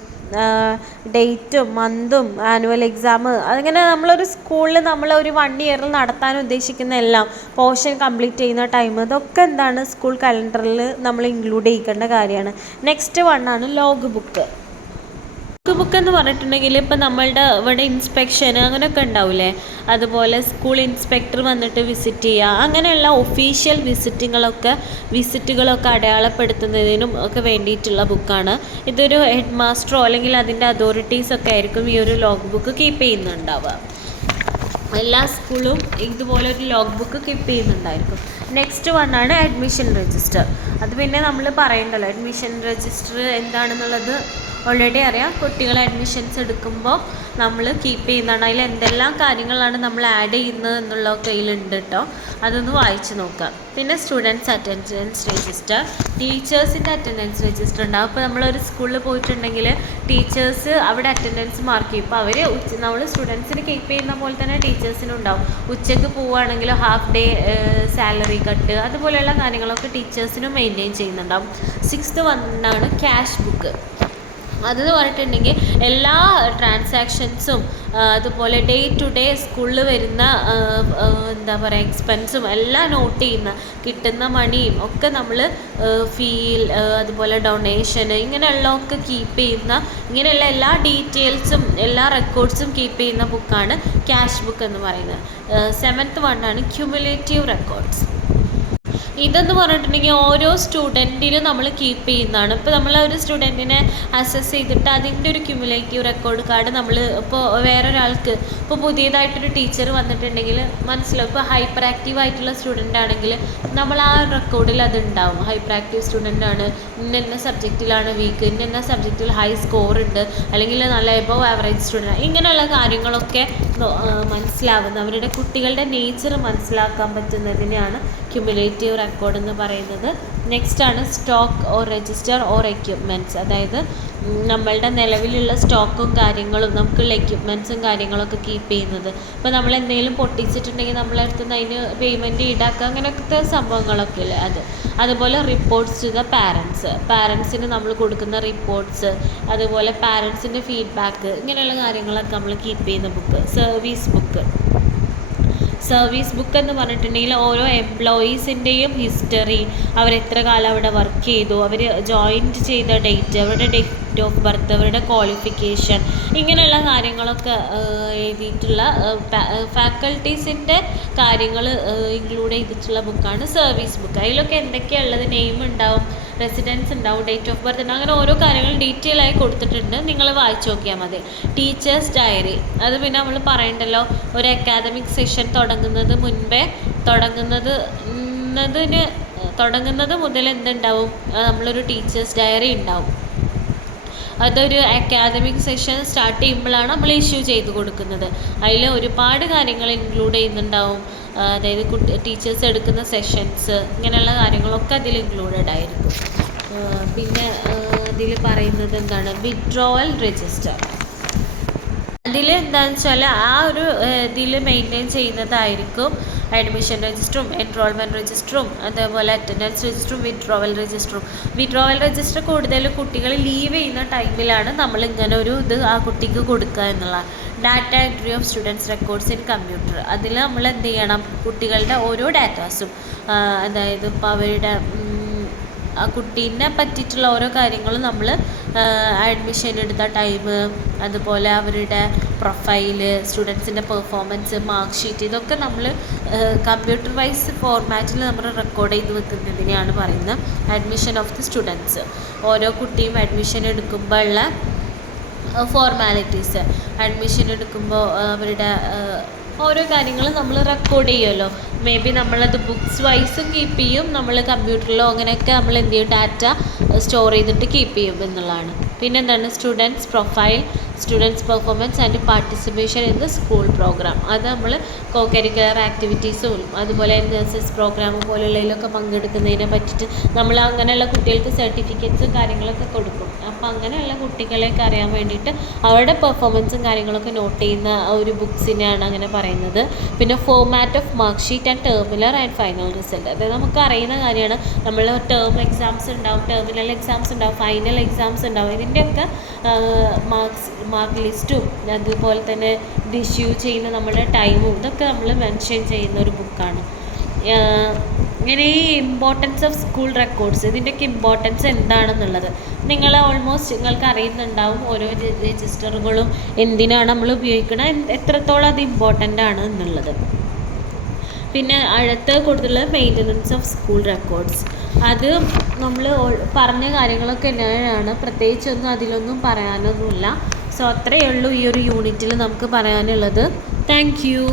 ഡേറ്റും മന്തും ആനുവൽ എക്സാം, അങ്ങനെ നമ്മളൊരു സ്കൂളിൽ നമ്മളൊരു 1 ഇയറിൽ നടത്താൻ ഉദ്ദേശിക്കുന്ന എല്ലാം, പോർഷൻ കംപ്ലീറ്റ് ചെയ്യുന്ന ടൈം, ഇതൊക്കെ എന്താണ് സ്കൂൾ കലണ്ടറിൽ നമ്മൾ ഇൻക്ലൂഡ് ചെയ്യേണ്ട കാര്യമാണ്. നെക്സ്റ്റ് വണ്ണാണ് ലോഗ് ബുക്ക്. ബുക്ക് എന്ന് പറഞ്ഞിട്ടുണ്ടെങ്കിൽ ഇപ്പോൾ നമ്മളുടെ ഇവിടെ ഇൻസ്പെക്ഷൻ അങ്ങനെയൊക്കെ ഉണ്ടാവില്ലേ, അതുപോലെ സ്കൂൾ ഇൻസ്പെക്ടർ വന്നിട്ട് വിസിറ്റ് ചെയ്യുക, അങ്ങനെയുള്ള ഒഫീഷ്യൽ വിസിറ്റുകളൊക്കെ അടയാളപ്പെടുത്തുന്നതിനും ഒക്കെ വേണ്ടിയിട്ടുള്ള ബുക്കാണ്. ഇതൊരു ഹെഡ് മാസ്റ്ററോ അല്ലെങ്കിൽ അതിൻ്റെ അതോറിറ്റീസൊക്കെ ആയിരിക്കും ഈ ഒരു ലോഗ് ബുക്ക് കീപ്പ് ചെയ്യുന്നുണ്ടാവുക. എല്ലാ സ്കൂളും ഇതുപോലെ ഒരു ലോഗ് ബുക്ക് കീപ്പ് ചെയ്യുന്നുണ്ടായിരിക്കും. നെക്സ്റ്റ് വണ്ണാണ് അഡ്മിഷൻ രജിസ്റ്റർ. അത് പിന്നെ നമ്മൾ പറയണ്ടല്ലോ, അഡ്മിഷൻ രജിസ്റ്റർ എന്താണെന്നുള്ളത് ഓൾറെഡി അറിയാം. കുട്ടികളെ അഡ്മിഷൻസ് എടുക്കുമ്പോൾ നമ്മൾ കീപ്പ് ചെയ്യുന്നതാണ്. അതിൽ എന്തെല്ലാം കാര്യങ്ങളാണ് നമ്മൾ ആഡ് ചെയ്യുന്നത് എന്നുള്ളതൊക്കെ അതിലുണ്ട് കേട്ടോ, അതൊന്ന് വായിച്ച് നോക്കാം. പിന്നെ സ്റ്റുഡൻസ് അറ്റൻഡൻസ് രജിസ്റ്റർ, ടീച്ചേഴ്സിൻ്റെ അറ്റൻഡൻസ് രജിസ്റ്റർ ഉണ്ടാവും. അപ്പോൾ നമ്മളൊരു സ്കൂളിൽ പോയിട്ടുണ്ടെങ്കിൽ ടീച്ചേഴ്സ് അവിടെ അറ്റൻഡൻസ് മാർക്ക് ചെയ്യും. ഇപ്പോൾ അവർ നമ്മൾ സ്റ്റുഡൻസിന് കീപ്പ് ചെയ്യുന്ന പോലെ തന്നെ ടീച്ചേഴ്സിനും ഉണ്ടാവും. ഉച്ചയ്ക്ക് പോവുകയാണെങ്കിൽ ഹാഫ് ഡേ സാലറി കട്ട്, അതുപോലെയുള്ള കാര്യങ്ങളൊക്കെ ടീച്ചേഴ്സിനും മെയിൻറ്റെയിൻ ചെയ്യുന്നുണ്ടാവും. 6th വണ്ണാണ് cash book. അതെന്ന് പറഞ്ഞിട്ടുണ്ടെങ്കിൽ എല്ലാ ട്രാൻസാക്ഷൻസും അതുപോലെ ഡേ ടു ഡേ സ്കൂളിൽ വരുന്ന എന്താ പറയുക എക്സ്പെൻസും എല്ലാം നോട്ട് ചെയ്യുന്ന, കിട്ടുന്ന മണിയും ഒക്കെ നമ്മൾ അതുപോലെ ഡൊണേഷന് ഇങ്ങനെയുള്ളതൊക്കെ കീപ്പ് ചെയ്യുന്ന, ഇങ്ങനെയുള്ള എല്ലാ ഡീറ്റെയിൽസും എല്ലാ റെക്കോർഡ്സും കീപ്പ് ചെയ്യുന്ന ബുക്കാണ് ക്യാഷ് ബുക്ക് എന്ന് പറയുന്നത്. 7th വണ്ണാണ് cumulative records. ഇതെന്ന് പറഞ്ഞിട്ടുണ്ടെങ്കിൽ ഓരോ സ്റ്റുഡൻറ്റിനും നമ്മൾ കീപ്പ് ചെയ്യുന്നതാണ്. ഇപ്പോൾ നമ്മൾ ഒരു സ്റ്റുഡൻറ്റിനെ അസസ് ചെയ്തിട്ട് അതിൻ്റെ ഒരു ക്യുമുലേറ്റീവ് റെക്കോർഡ് കാർഡ് നമ്മൾ ഇപ്പോൾ വേറൊരാൾക്ക്, ഇപ്പോൾ പുതിയതായിട്ടൊരു ടീച്ചർ വന്നിട്ടുണ്ടെങ്കിൽ മനസ്സിലാവും. ഇപ്പോൾ ഹൈപ്പർ ആക്റ്റീവ് ആയിട്ടുള്ള സ്റ്റുഡൻ്റ് ആണെങ്കിൽ നമ്മൾ ആ റെക്കോർഡിൽ അത് ഉണ്ടാവും. ഹൈപ്പർ ആക്റ്റീവ് സ്റ്റുഡൻ്റ് ആണ്, ഇന്ന സബ്ജക്റ്റിലാണ് വീക്ക്, ഇന്ന സബ്ജക്റ്റിൽ ഹൈ സ്കോർ ഉണ്ട്, അല്ലെങ്കിൽ നല്ല എബവ് ആവറേജ് സ്റ്റുഡൻ്റ്, ഇങ്ങനെയുള്ള കാര്യങ്ങളൊക്കെ മനസ്സിലാവുന്ന, അവരുടെ കുട്ടികളുടെ നേച്ചർ മനസ്സിലാക്കാൻ പറ്റുന്നതിനെയാണ് ക്യുമുലേറ്റീവ് റെക്കോർഡ് എന്ന് പറയുന്നത്. നെക്സ്റ്റ് ആണ് stock or register or equipments. അതായത് നമ്മളുടെ നിലവിലുള്ള സ്റ്റോക്കും കാര്യങ്ങളും നമുക്കുള്ള എക്യുപ്മെൻറ്റ്സും കാര്യങ്ങളൊക്കെ കീപ്പ് ചെയ്യുന്നത്. ഇപ്പോൾ നമ്മൾ എന്തെങ്കിലും പൊട്ടിച്ചിട്ടുണ്ടെങ്കിൽ നമ്മളടുത്ത് നിന്ന് അതിന് പേയ്മെൻറ്റ് ഈടാക്കുക, അങ്ങനത്തെ സംഭവങ്ങളൊക്കെ ഇല്ലേ അത്. അതുപോലെ റിപ്പോർട്ട്സ് ടു ദ പാരൻസിന് നമ്മൾ കൊടുക്കുന്ന റിപ്പോർട്ട്സ്, അതുപോലെ പാരൻസിൻ്റെ ഫീഡ്ബാക്ക്, ഇങ്ങനെയുള്ള കാര്യങ്ങളൊക്കെ നമ്മൾ കീപ്പ് ചെയ്യുന്ന ബുക്ക്. സർവീസ് ബുക്ക് എന്ന് പറഞ്ഞിട്ടുണ്ടെങ്കിൽ ഓരോ എംപ്ലോയീസിൻ്റെയും ഹിസ്റ്ററി, അവരെത്ര കാലം അവിടെ വർക്ക് ചെയ്തു, അവർ ജോയിൻറ്റ് ചെയ്ത ഡേറ്റ്, അവരുടെ ഡേറ്റ് ഓഫ് ബർത്ത്, അവരുടെ ക്വാളിഫിക്കേഷൻ, ഇങ്ങനെയുള്ള കാര്യങ്ങളൊക്കെ എഴുതിയിട്ടുള്ള ഫാക്കൽറ്റീസിൻ്റെ കാര്യങ്ങൾ ഇൻക്ലൂഡ് ചെയ്തിട്ടുള്ള ബുക്കാണ് സർവീസ് ബുക്ക്. അതിലൊക്കെ എന്തൊക്കെയാണ് ഉള്ളത്, നെയിം ഉണ്ടാവും, റെസിഡൻസ് ഉണ്ടാവും, ഡേറ്റ് ഓഫ് ബർത്ത് ഉണ്ടാവും, അങ്ങനെ ഓരോ കാര്യങ്ങൾ ഡീറ്റെയിൽ ആയി കൊടുത്തിട്ടുണ്ട്. നിങ്ങൾ വായിച്ചു നോക്കിയാൽ മതി. ടീച്ചേഴ്സ് ഡയറി, അത് പിന്നെ നമ്മൾ പറയണ്ടല്ലോ, ഒരു അക്കാദമിക് സെഷൻ തുടങ്ങുന്നത് മുതൽ എന്തുണ്ടാവും, നമ്മളൊരു ടീച്ചേഴ്സ് ഡയറി ഉണ്ടാവും. അതൊരു അക്കാദമിക് സെഷൻ സ്റ്റാർട്ട് ചെയ്യുമ്പോഴാണ് നമ്മൾ ഇഷ്യൂ ചെയ്ത് കൊടുക്കുന്നത്. അതിൽ ഒരുപാട് കാര്യങ്ങൾ ഇൻക്ലൂഡ് ചെയ്യുന്നുണ്ടാവും. അതായത് ടീച്ചേഴ്സ് എടുക്കുന്ന സെഷൻസ്, ഇങ്ങനെയുള്ള കാര്യങ്ങളൊക്കെ അതിൽ ഇൻക്ലൂഡഡ് ആയിരിക്കും. പിന്നെ അതിൽ പറയുന്നത് എന്താണ്, വിഡ്രോവൽ രജിസ്റ്റർ. അതിൽ എന്താണെന്ന് വെച്ചാൽ ആ ഒരു ഇതിൽ മെയിൻറ്റെയിൻ ചെയ്യുന്നതായിരിക്കും അഡ്മിഷൻ രജിസ്റ്ററും എൻറോൾമെൻറ്റ് രജിസ്റ്ററും അതേപോലെ അറ്റൻഡൻസ് രജിസ്റ്ററും വിഡ്രോവൽ രജിസ്റ്റർ കൂടുതൽ കുട്ടികൾ ലീവ് ചെയ്യുന്ന ടൈമിലാണ് നമ്മൾ ഇങ്ങനെ ഒരു ഇത് ആ കുട്ടിക്ക് കൊടുക്കുക എന്നുള്ള. Data entry of students records in computer, അതിൽ നമ്മൾ എന്ത് ചെയ്യണം, കുട്ടികളുടെ ഓരോ ഡാറ്റാസും, അതായത് ഇപ്പോൾ അവരുടെ ആ കുട്ടീനെ പറ്റിയിട്ടുള്ള ഓരോ കാര്യങ്ങളും നമ്മൾ അഡ്മിഷൻ എടുത്ത ടൈം, അതുപോലെ അവരുടെ പ്രൊഫൈല്, സ്റ്റുഡൻസിൻ്റെ പെർഫോമൻസ്, മാർക്ക് ഷീറ്റ്, ഇതൊക്കെ നമ്മൾ കമ്പ്യൂട്ടർ വൈസ് ഫോർമാറ്റിൽ നമ്മൾ റെക്കോർഡ് ചെയ്ത് വെക്കുന്നതിനെയാണ് പറയുന്നത് അഡ്മിഷൻ ഓഫ് ദി സ്റ്റുഡൻസ്. ഓരോ കുട്ടിയും അഡ്മിഷൻ എടുക്കുമ്പോഴുള്ള ഫോർമാലിറ്റീസ്, അഡ്മിഷൻ എടുക്കുമ്പോൾ അവരുടെ ഓരോ കാര്യങ്ങളും നമ്മൾ റെക്കോർഡ് ചെയ്യുമല്ലോ. മേ ബി നമ്മളത് ബുക്സ് വൈസും കീപ്പ് ചെയ്യും, നമ്മൾ കമ്പ്യൂട്ടറിലോ അങ്ങനെയൊക്കെ നമ്മൾ എന്ത് ചെയ്യും, ഡാറ്റ സ്റ്റോർ ചെയ്തിട്ട് കീപ്പ് ചെയ്യും എന്നുള്ളതാണ്. പിന്നെ എന്താണ്, students profile, students performance and participation in the school programme. അത് നമ്മൾ കോ കരിക്കുലർ ആക്ടിവിറ്റീസും അതുപോലെ NSS പ്രോഗ്രാം പോലുള്ളതിലൊക്കെ പങ്കെടുക്കുന്നതിനെ പറ്റിയിട്ട് നമ്മൾ അങ്ങനെയുള്ള കുട്ടികൾക്ക് സർട്ടിഫിക്കറ്റ്സും കാര്യങ്ങളൊക്കെ കൊടുക്കും. അപ്പോൾ അങ്ങനെയുള്ള കുട്ടികളെയൊക്കെ അറിയാൻ വേണ്ടിയിട്ട് അവരുടെ പെർഫോമൻസും കാര്യങ്ങളൊക്കെ നോട്ട് ചെയ്യുന്ന ഒരു ബുക്സിനെയാണ് അങ്ങനെ പറയുന്നത്. പിന്നെ format off mark sheet and terminal and final result. അതായത് നമുക്ക് അറിയുന്ന കാര്യമാണ്, നമ്മൾ ടേം എക്സാംസ് ഉണ്ടാവും, ടെർമിനൽ എക്സാംസ് ഉണ്ടാവും, ഫൈനൽ എക്സാംസ് ഉണ്ടാവും. ഇതിൻ്റെയൊക്കെ മാർക്ക് ലിസ്റ്റും അതുപോലെ തന്നെ ഇത് ഇഷ്യൂ ചെയ്യുന്ന നമ്മുടെ ടൈമും ഇതൊക്കെ നമ്മൾ മെൻഷൻ ചെയ്യുന്ന ഒരു ബുക്കാണ്. ഇങ്ങനെ ഈ ഇമ്പോർട്ടൻസ് ഓഫ് സ്കൂൾ റെക്കോർഡ്സ്, ഇതിൻ്റെയൊക്കെ ഇമ്പോർട്ടൻസ് എന്താണെന്നുള്ളത് നിങ്ങൾക്ക് അറിയുന്നുണ്ടാവും. ഓരോ രജിസ്റ്ററുകളും എന്തിനാണ് നമ്മൾ ഉപയോഗിക്കുന്നത്, എത്രത്തോളം അത് ഇമ്പോർട്ടൻ്റ് ആണ് എന്നുള്ളത്. പിന്നെ അടുത്ത് കൊടുത്തിട്ടുള്ളത് മെയിൻ്റനൻസ് ഓഫ് സ്കൂൾ റെക്കോർഡ്സ്. അത് നമ്മൾ പറഞ്ഞ കാര്യങ്ങളൊക്കെ തന്നെയാണ്, പ്രത്യേകിച്ചൊന്നും അതിലൊന്നും പറയാനൊന്നുമില്ല. സോ അത്രയേ ഉള്ളൂ ഈ ഒരു യൂണിറ്റിൽ നമുക്ക് പറയാനുള്ളത്. Thank you.